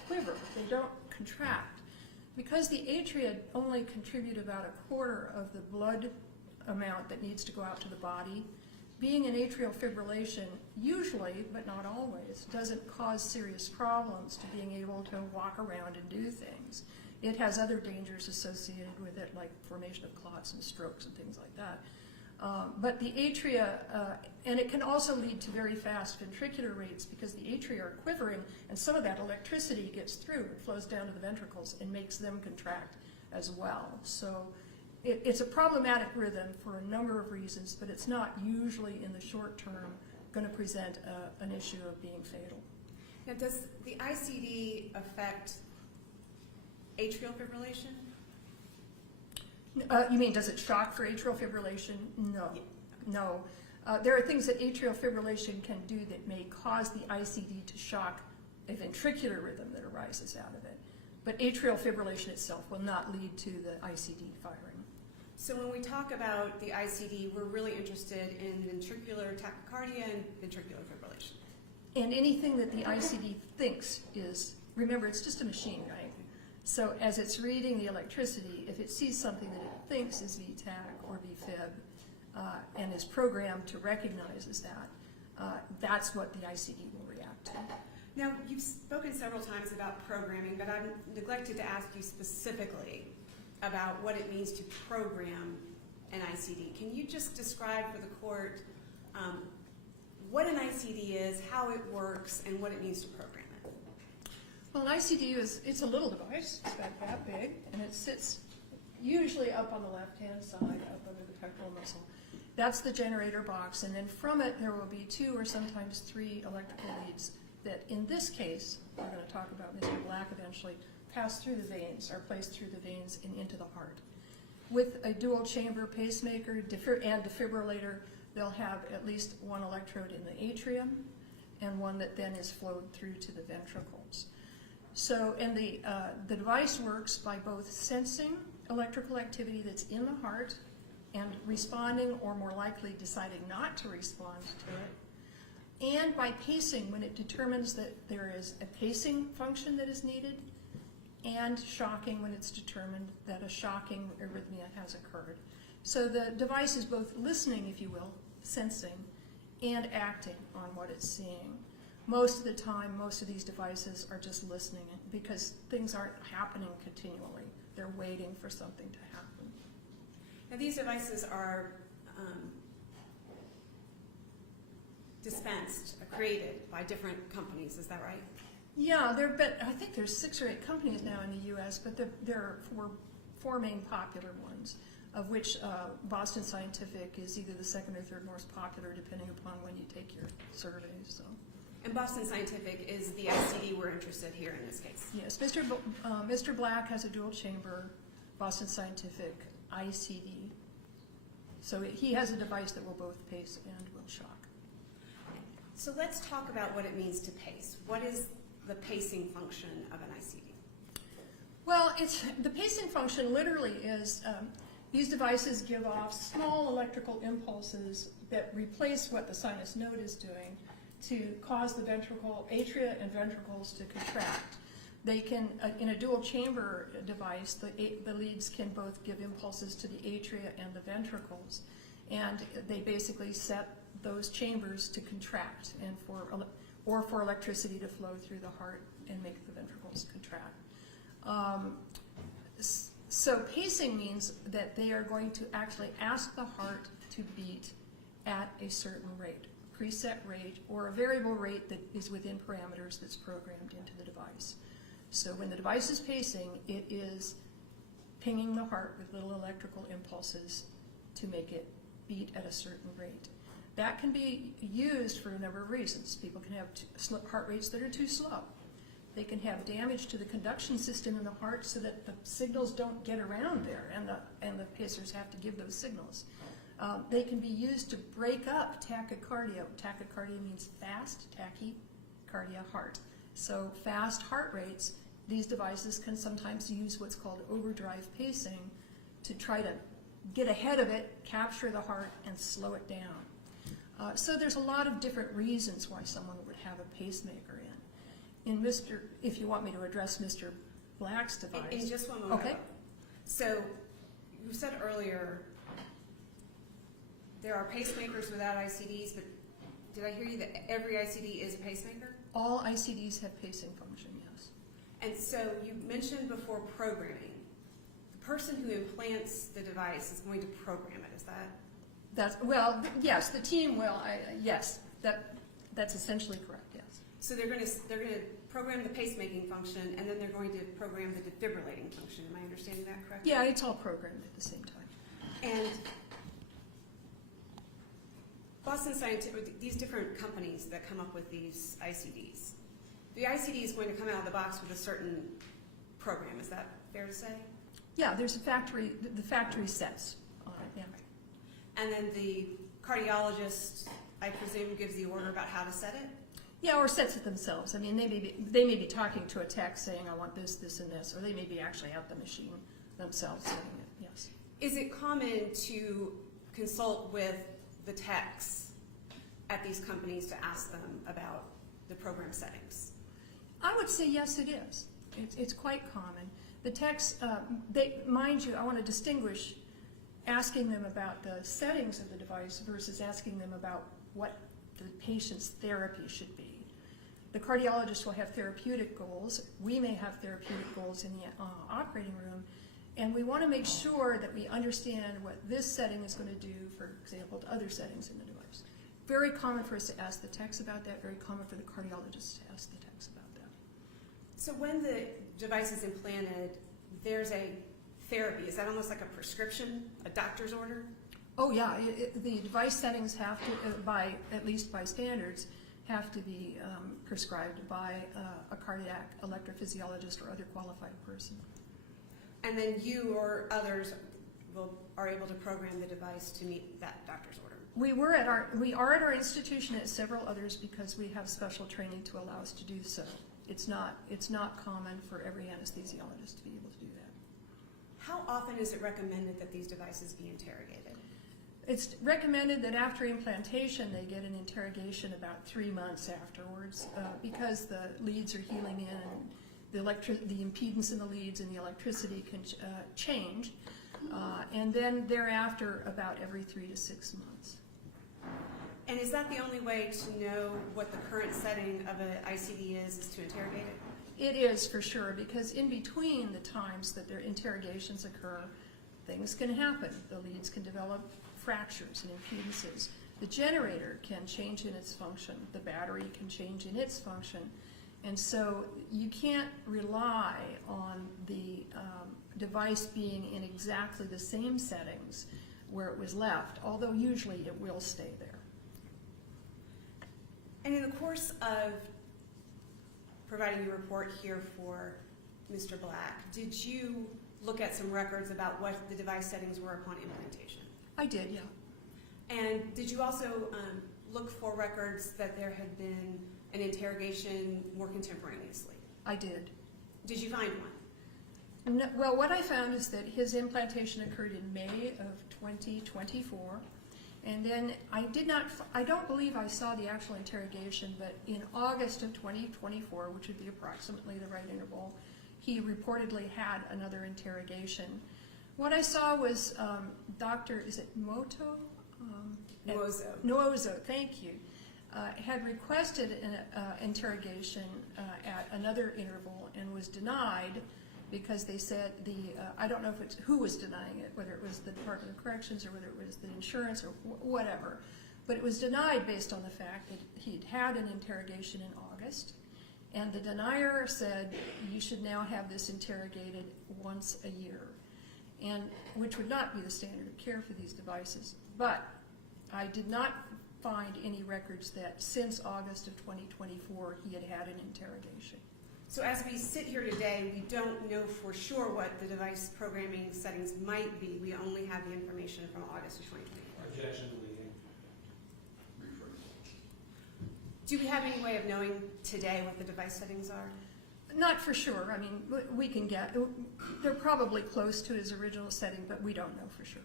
quiver. They don't contract. Because the atria only contribute about a quarter of the blood amount that needs to go out to the body, being an atrial fibrillation usually, but not always, doesn't cause serious problems to being able to walk around and do things. It has other dangers associated with it, like formation of clots and strokes and things like that. But the atria, and it can also lead to very fast ventricular rates because the atria are quivering, and some of that electricity gets through. It flows down to the ventricles and makes them contract as well. So it's a problematic rhythm for a number of reasons, but it's not usually in the short term going to present an issue of being fatal. Now, does the ICD affect atrial fibrillation? You mean, does it shock for atrial fibrillation? No. Yeah. No. There are things that atrial fibrillation can do that may cause the ICD to shock a ventricular rhythm that arises out of it. But atrial fibrillation itself will not lead to the ICD firing. So when we talk about the ICD, we're really interested in ventricular tachycardia and ventricular fibrillation. And anything that the ICD thinks is, remember, it's just a machine, right? So as it's reading the electricity, if it sees something that it thinks is VTAC or VFib and is programmed to recognize as that, that's what the ICD will react to. Now, you've spoken several times about programming, but I've neglected to ask you specifically about what it means to program an ICD. Can you just describe for the court what an ICD is, how it works, and what it means to program it? Well, an ICD it's a little device. It's about that big, and it sits usually up on the left-hand side, up under the pectoral muscle. That's the generator box, and then from it there will be 2 or sometimes 3 electrical leads that, in this case, we're going to talk about Mr. Black eventually, pass through the veins, are placed through the veins and into the heart. With a dual-chamber pacemaker and defibrillator, they'll have at least 1 electrode in the atrium and 1 that then is flowed through to the ventricles. So, and the device works by both sensing electrical activity that's in the heart and responding, or more likely deciding not to respond to it, and by pacing when it determines that there is a pacing function that is needed, and shocking when it's determined that a shocking arrhythmia has occurred. So the device is both listening, if you will, sensing, and acting on what it's seeing. Most of the time, most of these devices are just listening because things aren't happening continually. They're waiting for something to happen. Now, these devices are dispensed, created by different companies, is that right? Yeah, I think there's 6 or 8 companies now in the U.S., but there are four main popular ones, of which Boston Scientific is either the second or third most popular, depending upon when you take your surveys. So. And Boston Scientific is the ICD we're interested here in this case. Yes, Mr. Black has a dual chamber Boston Scientific ICD. So he has a device that will both pace and will shock. So let's talk about what it means to pace. What is the pacing function of an ICD? Well, the pacing function literally is these devices give off small electrical impulses that replace what the sinus node is doing to cause the atria and ventricles to contract. They can, in a dual chamber device, the leads can both give impulses to the atria and the ventricles, and they basically set those chambers to contract and for electricity to flow through the heart and make the ventricles contract. So pacing means that they are going to actually ask the heart to beat at a certain rate, preset rate, or a variable rate that is within parameters that's programmed into the device. So when the device is pacing, it is pinging the heart with little electrical impulses to make it beat at a certain rate. That can be used for a number of reasons. People can have heart rates that are too slow. They can have damage to the conduction system in the heart so that the signals don't get around there, and the pacers have to give those signals. They can be used to break up tachycardia. Tachycardia means fast, tachycardia, heart. So fast heart rates, these devices can sometimes use what's called overdrive pacing to try to get ahead of it, capture the heart, and slow it down. So there's a lot of different reasons why someone would have a pacemaker in. If you want me to address Mr. Black's device. In just one moment. Okay. So you said earlier there are pacemakers without ICDs, but did I hear you that every ICD is a pacemaker? All ICDs have pacing function, yes. And so you mentioned before programming. The person who implants the device is going to program it, is that? Yes, the team will. Yes, that's essentially correct. Yes. So they're going to program the pacemaking function, and then they're going to program the defibrillating function. Am I understanding that correctly? Yeah, it's all programmed at the same time. And Boston Scientific, these different companies that come up with these ICDs, the ICD is going to come out of the box with a certain program. Is that fair to say? Yeah, there's the factory sets on it. Yeah. And then the cardiologist, I presume, gives the order about how to set it? Yeah, or sets it themselves. I mean, they may be talking to a tech saying, I want this, this, and this, or they may be actually at the machine themselves setting it, yes. Is it common to consult with the techs at these companies to ask them about the program settings? I would say yes, it is. It's quite common. The techs, mind you, I want to distinguish asking them about the settings of the device versus asking them about what the patient's therapy should be. The cardiologist will have therapeutic goals. We may have therapeutic goals in the operating room, and we want to make sure that we understand what this setting is going to do, for example, to other settings in the device. Very common for us to ask the techs about that, very common for the cardiologist to ask the techs about that. So when the device is implanted, there's a therapy. Is that almost like a prescription, a doctor's order? Oh yeah, the device settings have to, at least by standards, have to be prescribed by a cardiac electrophysiologist or other qualified person. And then you or others are able to program the device to meet that doctor's order. We are at our institution at several others because we have special training to allow us to do so. It's not common for every anesthesiologist to be able to do that. How often is it recommended that these devices be interrogated? It's recommended that after implantation, they get an interrogation about 3 months afterwards, because the leads are healing in and the impedance in the leads and the electricity can change. And then thereafter, about every 3 to 6 months. And is that the only way to know what the current setting of an ICD is to interrogate it? It is for sure, because in between the times that their interrogations occur, things can happen. The leads can develop fractures and impedances. The generator can change in its function. The battery can change in its function. And so you can't rely on the device being in exactly the same settings where it was left, although usually it will stay there. And in the course of providing your report here for Mr. Black, did you look at some records about what the device settings were upon implantation? I did, yeah. And did you also look for records that there had been an interrogation more contemporaneously? I did. Did you find one? No, well, what I found is that his implantation occurred in May of 2024. And then I don't believe I saw the actual interrogation, but in August of 2024, which would be approximately the right interval, he reportedly had another interrogation. What I saw was Dr. is it Moto? Nuozo, thank you, had requested an interrogation at another interval and was denied because they said I don't know if it's who was denying it, whether it was the Department of Corrections or whether it was the insurance or whatever, but it was denied based on the fact that he'd had an interrogation in August, and the denier said you should now have this interrogated once a year, and which would not be the standard of care for these devices. But I did not find any records that since August of 2024 he had had an interrogation. So as we sit here today, we don't know for sure what the device programming settings might be. We only have the information from August of 2024. Objection deleting. Do we have any way of knowing today what the device settings are? Not for sure. I mean, we can get, they're probably close to his original setting, but we don't know for sure.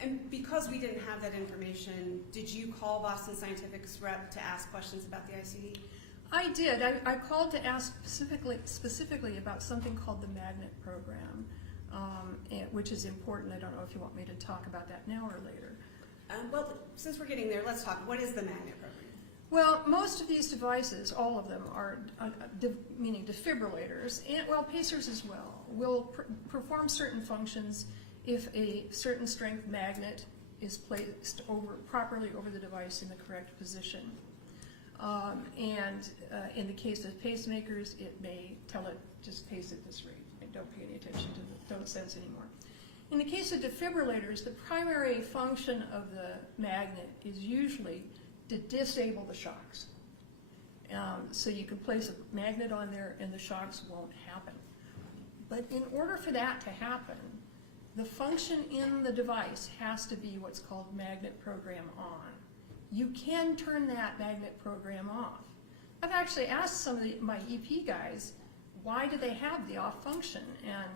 And because we didn't have that information, did you call Boston Scientific's rep to ask questions about the ICD? I did. I called to ask specifically about something called the magnet program, which is important. I don't know if you want me to talk about that now or later. Well, since we're getting there, let's talk. What is the magnet program? Well, most of these devices, all of them, are meaning defibrillators, and well, pacers as well, will perform certain functions if a certain strength magnet is placed properly over the device in the correct position. In the case of pacemakers, it may tell it just pace at this rate and don't pay any attention to don't sense anymore. In the case of defibrillators, the primary function of the magnet is usually to disable the shocks. So you can place a magnet on there and the shocks won't happen. But in order for that to happen, the function in the device has to be what's called magnet program on. You can turn that magnet program off. I've actually asked some of my EP guys, why do they have the off function? And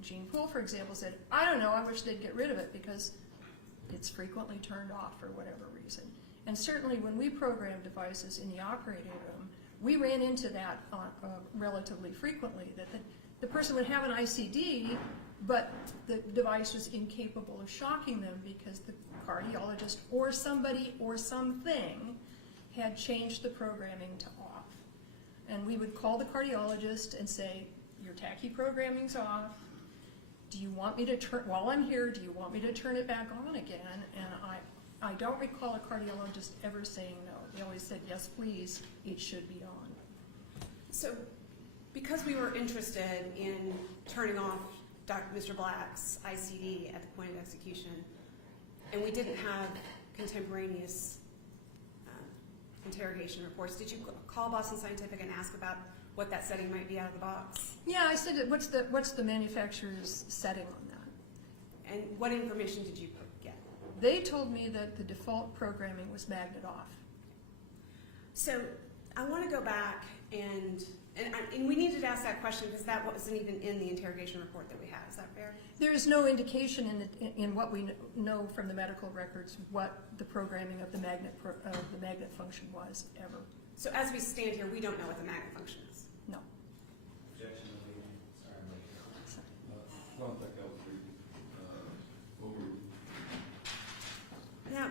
Gene Poole, for example, said, I don't know, I wish they'd get rid of it because it's frequently turned off for whatever reason. And certainly when we program devices in the operating room, we ran into that relatively frequently, that the person would have an ICD, but the device was incapable of shocking them because the cardiologist or somebody or something had changed the programming to off. And we would call the cardiologist and say, your tachy programming's off. Do you want me to turn, while I'm here, do you want me to turn it back on again? And I don't recall a cardiologist ever saying no. They always said, yes, please, it should be on. So because we were interested in turning off Mr. Black's ICD at the point of execution, and we didn't have contemporaneous interrogation reports, did you call Boston Scientific and ask about what that setting might be out of the box? Yeah, I said, what's the manufacturer's setting on that? And what information did you get? They told me that the default programming was magnet off. So I want to go back and And we needed to ask that question because that wasn't even in the interrogation report that we had. Is that fair? There is no indication in what we know from the medical records what the programming of the magnet function was ever. So as we stand here, we don't know what the magnet function is. No. Objection to leaving. Sorry, I'm late. I don't think that was over. Now,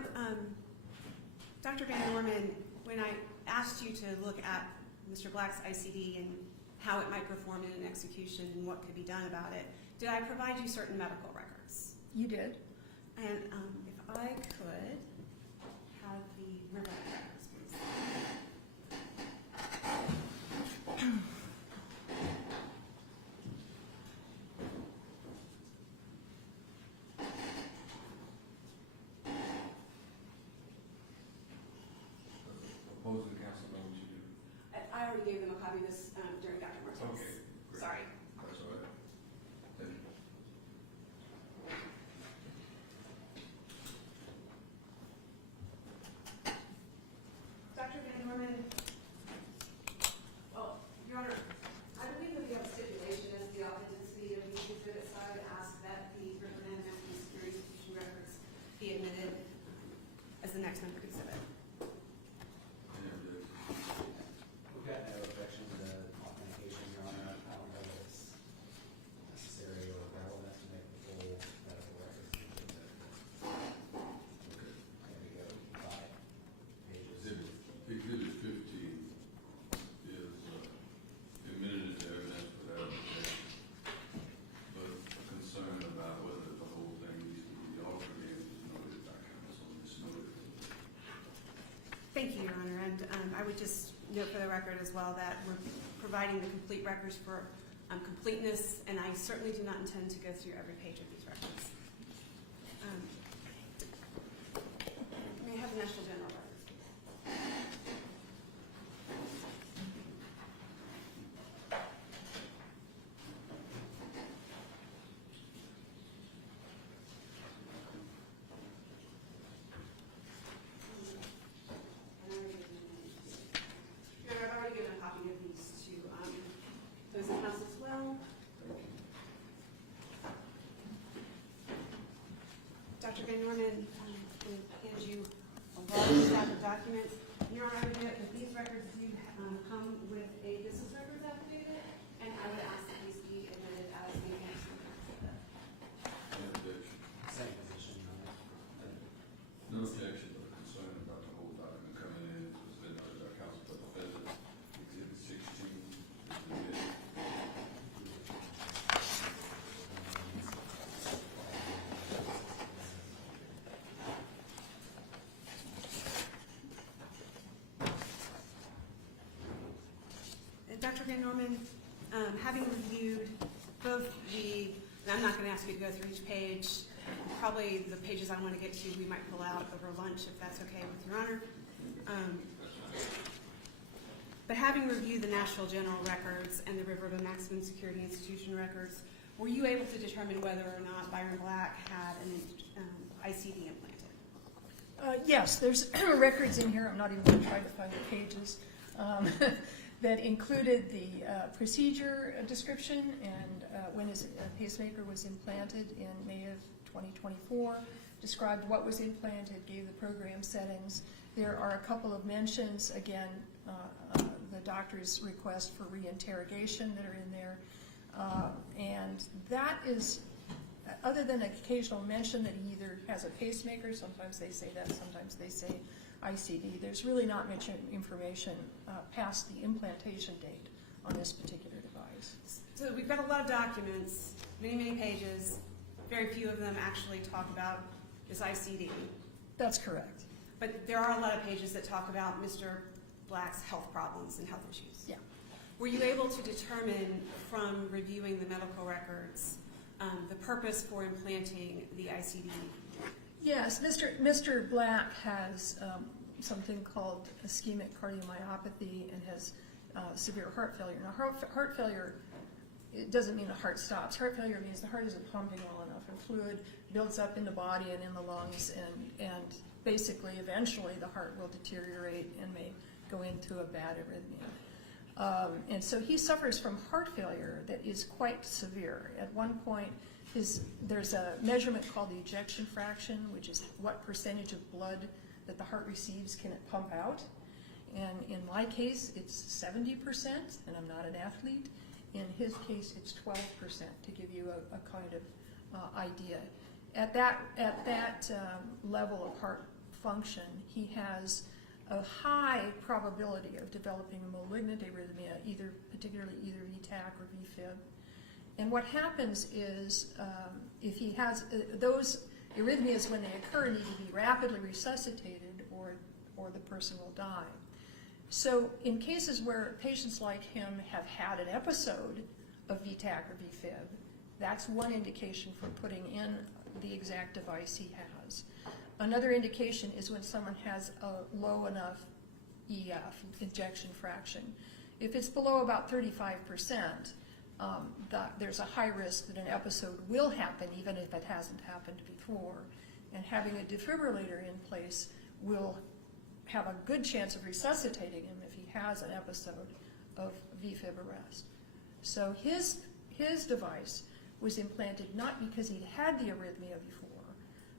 Dr. Van Norman, when I asked you to look at Mr. Black's ICD and how it might perform in an execution and what could be done about it, did I provide you certain medical records? You did. And if I could have the river records, please. Opposing counsel know what you do. I already gave them a copy of this during Dr. Martin's. Okay, great. Sorry. That's all right. Thank you. Dr. Van Norman, well, Your Honor, I believe that we have a stipulation as to the authenticity of these exhibits. I would ask that the Riverman National Security Institution records be admitted as the next numbered exhibit. Any objection? We've got no objection to the authentication, Your Honor. I don't know if it's necessary or relevant to make the full medical records. Okay. Maybe go 5 pages. Exhibit 15 is admitted into evidence without objection, but concerned about whether the whole thing needs to be altered and is noted by counsel and is noted. Thank you, Your Honor, and I would just note for the record as well that we're providing the complete records for completeness, and I certainly do not intend to go through every page of these records. May I have the National General records? I've already given a copy of these to those in house as well. Dr. Van Norman, will hand you a large stack of documents. Your Honor, I would note that these records do come with a business records affidavit, and I would ask that these be admitted as the next exhibit. Any objection? Same position, Your Honor. No objection, but concern about the whole document coming in, was been noted by counsel for the defendant. Exhibit 16 is admitted. Dr. Van Norman, having reviewed both the, and I'm not going to ask you to go through each page, probably the pages I want to get to we might pull out over lunch if that's okay with Your Honor. But having reviewed the National General records and the Riverview Maximum Security Institution records, were you able to determine whether or not Byron Black had an ICD implanted? Yes, there's records in here. I'm not even going to try to find the pages. That included the procedure description and when his pacemaker was implanted in May of 2024, described what was implanted, gave the program settings. There are a couple of mentions, again, the doctor's request for reinterrogation that are in there. And that is, other than an occasional mention that he either has a pacemaker, sometimes they say that, sometimes they say ICD. There's really not much information past the implantation date on this particular device. So we've got a lot of documents, many, many pages. Very few of them actually talk about this ICD. That's correct. But there are a lot of pages that talk about Mr. Black's health problems and health issues. Yeah. Were you able to determine from reviewing the medical records the purpose for implanting the ICD? Yes, Mr. Black has something called ischemic cardiomyopathy and has severe heart failure. Now, heart failure, it doesn't mean the heart stops. Heart failure means the heart isn't pumping well enough, and fluid builds up in the body and in the lungs, and basically, eventually, the heart will deteriorate and may go into a bad arrhythmia. And so he suffers from heart failure that is quite severe. At one point, there's a measurement called the ejection fraction, which is what percentage of blood that the heart receives can it pump out. And in my case, it's 70%, and I'm not an athlete. In his case, it's 12%, to give you a kind of idea. At that level of heart function, he has a high probability of developing a malignant arrhythmia, particularly either VTAC or VFib. And what happens is, if he has those arrhythmias, when they occur, need to be rapidly resuscitated, or the person will die. So in cases where patients like him have had an episode of VTAC or VFib, that's one indication for putting in the exact device he has. Another indication is when someone has a low enough EF, ejection fraction. If it's below about 35%, there's a high risk that an episode will happen, even if it hasn't happened before. And having a defibrillator in place will have a good chance of resuscitating him if he has an episode of VFib arrest. So his device was implanted not because he'd had the arrhythmia before,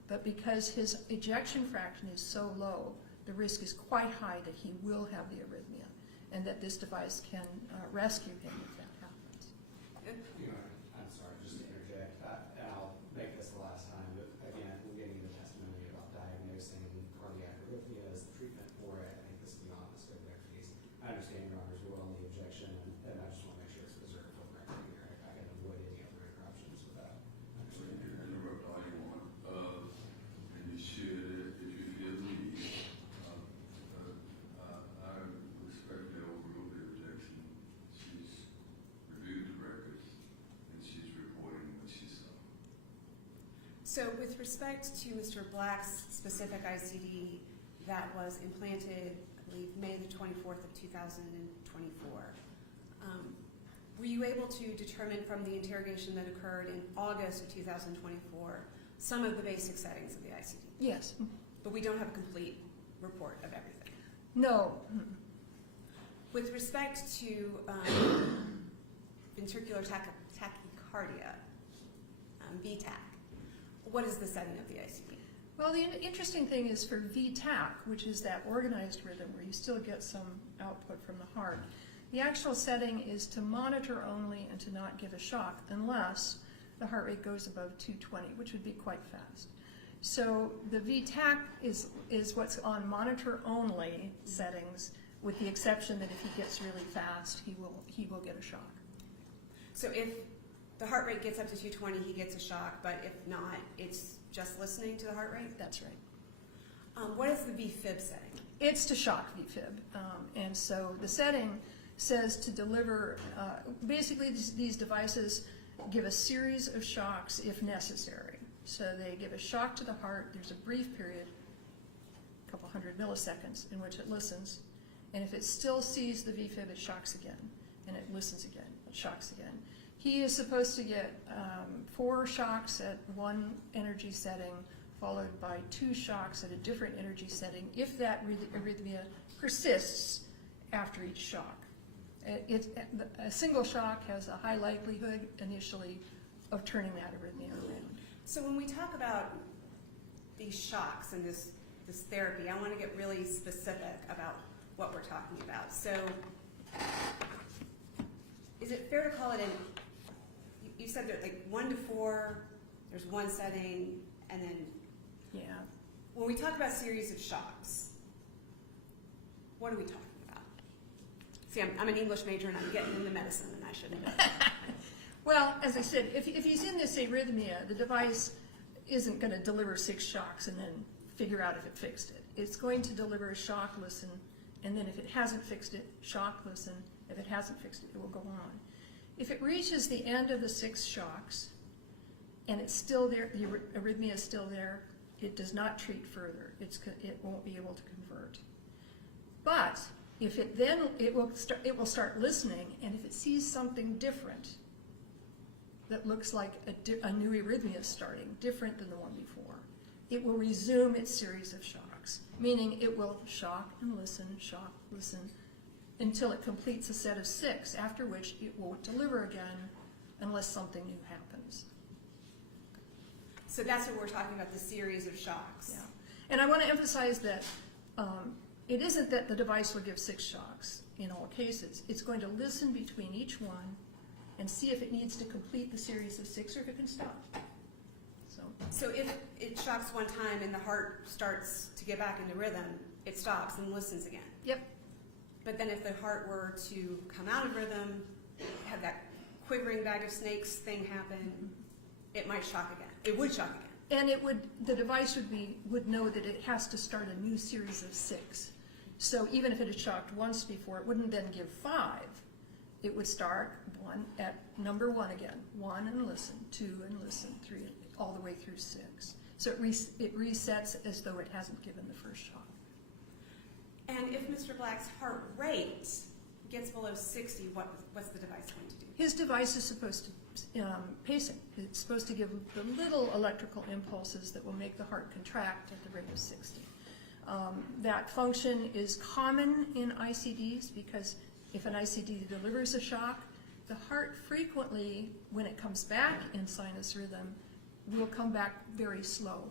but because his ejection fraction is so low, the risk is quite high that he will have the arrhythmia, and that this device can rescue him if that happens. I'm sorry, just to interject, and I'll make this the last time, but again, we're getting the testimony about diagnosing cardiac arrhythmias, the treatment for it. I think this is beyond the scope of expertise. I understand Your Honor's will on the objection, and I just want to make sure it's preserved for the record here. I can avoid any other interruptions with that. So you can interrupt all you want, and you should if you feel the need. I respectfully overrule the objection. She's reviewed the records, and she's reporting what she saw. So with respect to Mr. Black's specific ICD that was implanted, I believe, May the 24th of 2024, were you able to determine from the interrogation that occurred in August of 2024 some of the basic settings of the ICD? Yes. But we don't have a complete report of everything. No. With respect to ventricular tachycardia, VTAC, what is the setting of the ICD? Well, the interesting thing is for VTAC, which is that organized rhythm where you still get some output from the heart, the actual setting is to monitor only and to not give a shock unless the heart rate goes above 220, which would be quite fast. So the VTAC is what's on monitor only settings, with the exception that if he gets really fast, he will get a shock. So if the heart rate gets up to 220, he gets a shock, but if not, it's just listening to the heart rate? That's right. What is the VFib setting? It's to shock VFib. And so the setting says to deliver, basically these devices give a series of shocks if necessary. So they give a shock to the heart. There's a brief period, a couple hundred milliseconds, in which it listens. And if it still sees the VFib, it shocks again. And it listens again. It shocks again. He is supposed to get 4 shocks at one energy setting, followed by 2 shocks at a different energy setting, if that arrhythmia persists after each shock. A single shock has a high likelihood initially of turning that arrhythmia around. So when we talk about these shocks and this therapy, I want to get really specific about what we're talking about. So is it fair to call it you said that like 1 to 4, there's one setting, and then when we talk about series of shocks, what are we talking about? See, I'm an English major and I'm getting into medicine and I shouldn't know. Well, as I said, if he's in this arrhythmia, the device isn't going to deliver 6 shocks and then figure out if it fixed it. It's going to deliver a shock, listen, and then if it hasn't fixed it, shock, listen. If it hasn't fixed it, it will go on. If it reaches the end of the 6 shocks and it's still there, the arrhythmia is still there, it does not treat further. It won't be able to convert. But if it will start listening, and if it sees something different that looks like a new arrhythmia starting, different than the one before, it will resume its series of shocks, meaning it will shock and listen, until it completes a set of 6, after which it won't deliver again unless something new happens. So that's what we're talking about, the series of shocks. Yeah. And I want to emphasize that it isn't that the device will give 6 shocks in all cases. It's going to listen between each one and see if it needs to complete the series of 6 or if it can stop. So if it shocks one time and the heart starts to get back into rhythm, it stops and listens again. Yep. But then if the heart were to come out of rhythm, have that quivering bag of snakes thing happen, it might shock again. It would shock again. And the device would know that it has to start a new series of 6. So even if it had shocked once before, it wouldn't then give 5. It would start 1 at number 1 again. 1 and listen, 2 and listen, 3, all the way through 6. So it resets as though it hasn't given the first shock. And if Mr. Black's heart rate gets below 60, what's the device going to do? His device is supposed to pace him. It's supposed to give the little electrical impulses that will make the heart contract at the rate of 60. That function is common in ICDs because if an ICD delivers a shock, the heart frequently, when it comes back in sinus rhythm, will come back very slow,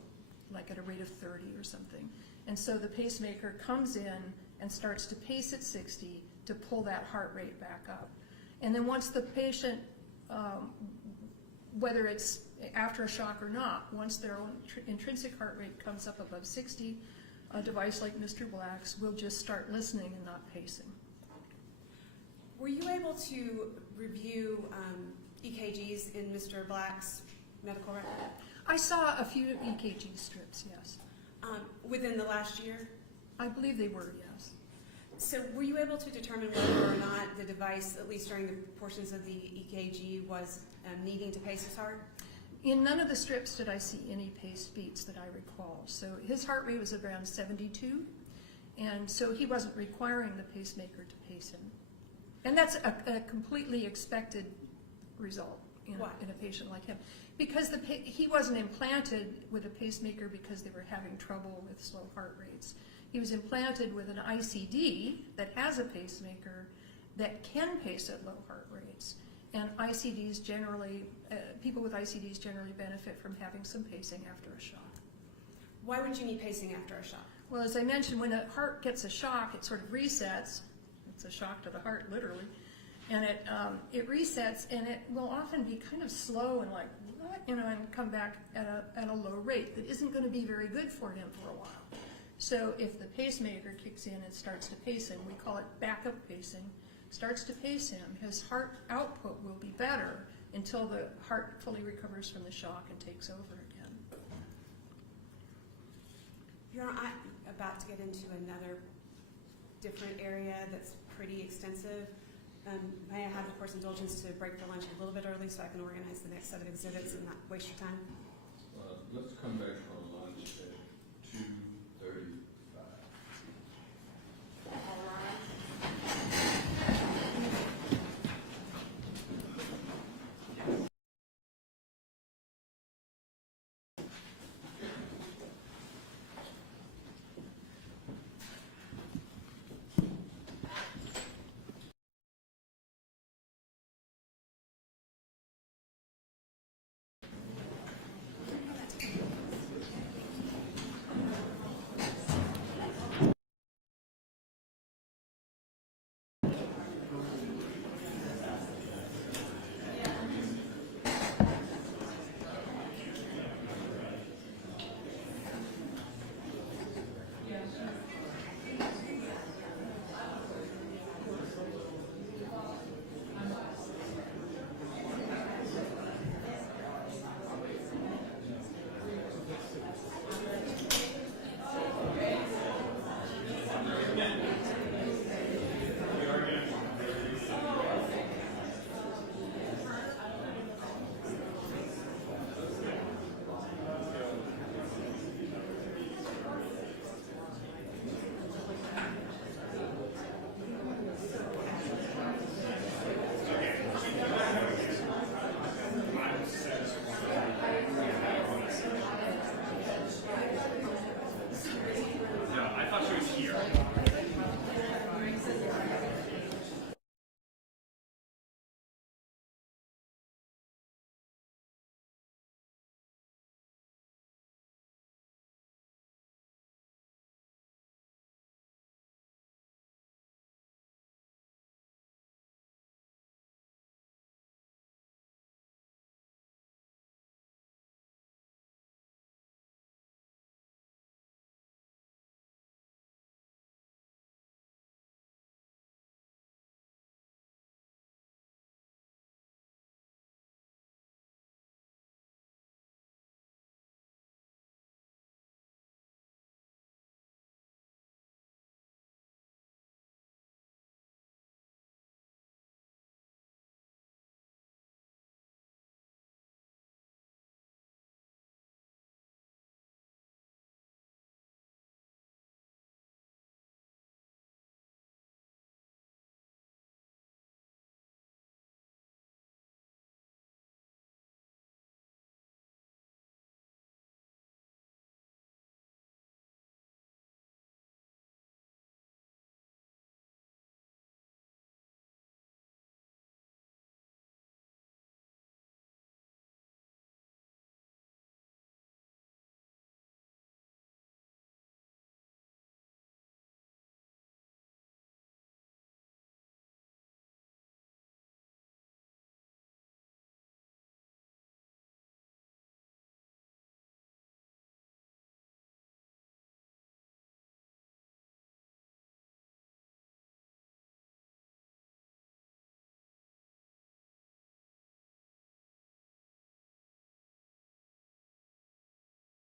like at a rate of 30 or something. And so the pacemaker comes in and starts to pace at 60 to pull that heart rate back up. And then once the patient, whether it's after a shock or not, once their own intrinsic heart rate comes up above 60, a device like Mr. Black's will just start listening and not pacing. Were you able to review EKGs in Mr. Black's medical record? I saw a few EKG strips, yes. Within the last year? I believe they were, yes. So were you able to determine whether or not the device, at least during the portions of the EKG, was needing to pace his heart? In none of the strips did I see any paced beats that I recall. So his heart rate was around 72, and so he wasn't requiring the pacemaker to pace him. And that's a completely expected result in a patient like him. Because he wasn't implanted with a pacemaker because they were having trouble with slow heart rates. He was implanted with an ICD that has a pacemaker that can pace at low heart rates. And ICDs generally, people with ICDs generally benefit from having some pacing after a shock. Why would you need pacing after a shock? Well, as I mentioned, when a heart gets a shock, it sort of resets. It's a shock to the heart, literally. And it resets, and it will often be kind of slow and like, and come back at a low rate that isn't going to be very good for him for a while. So if the pacemaker kicks in and starts to pace him, we call it backup pacing, starts to pace him, his heart output will be better until the heart fully recovers from the shock and takes over again. I'm about to get into another different area that's pretty extensive. May I have, of course, indulgence to break for lunch a little bit early so I can organize the next set of exhibits and not waste your time? Let's come back on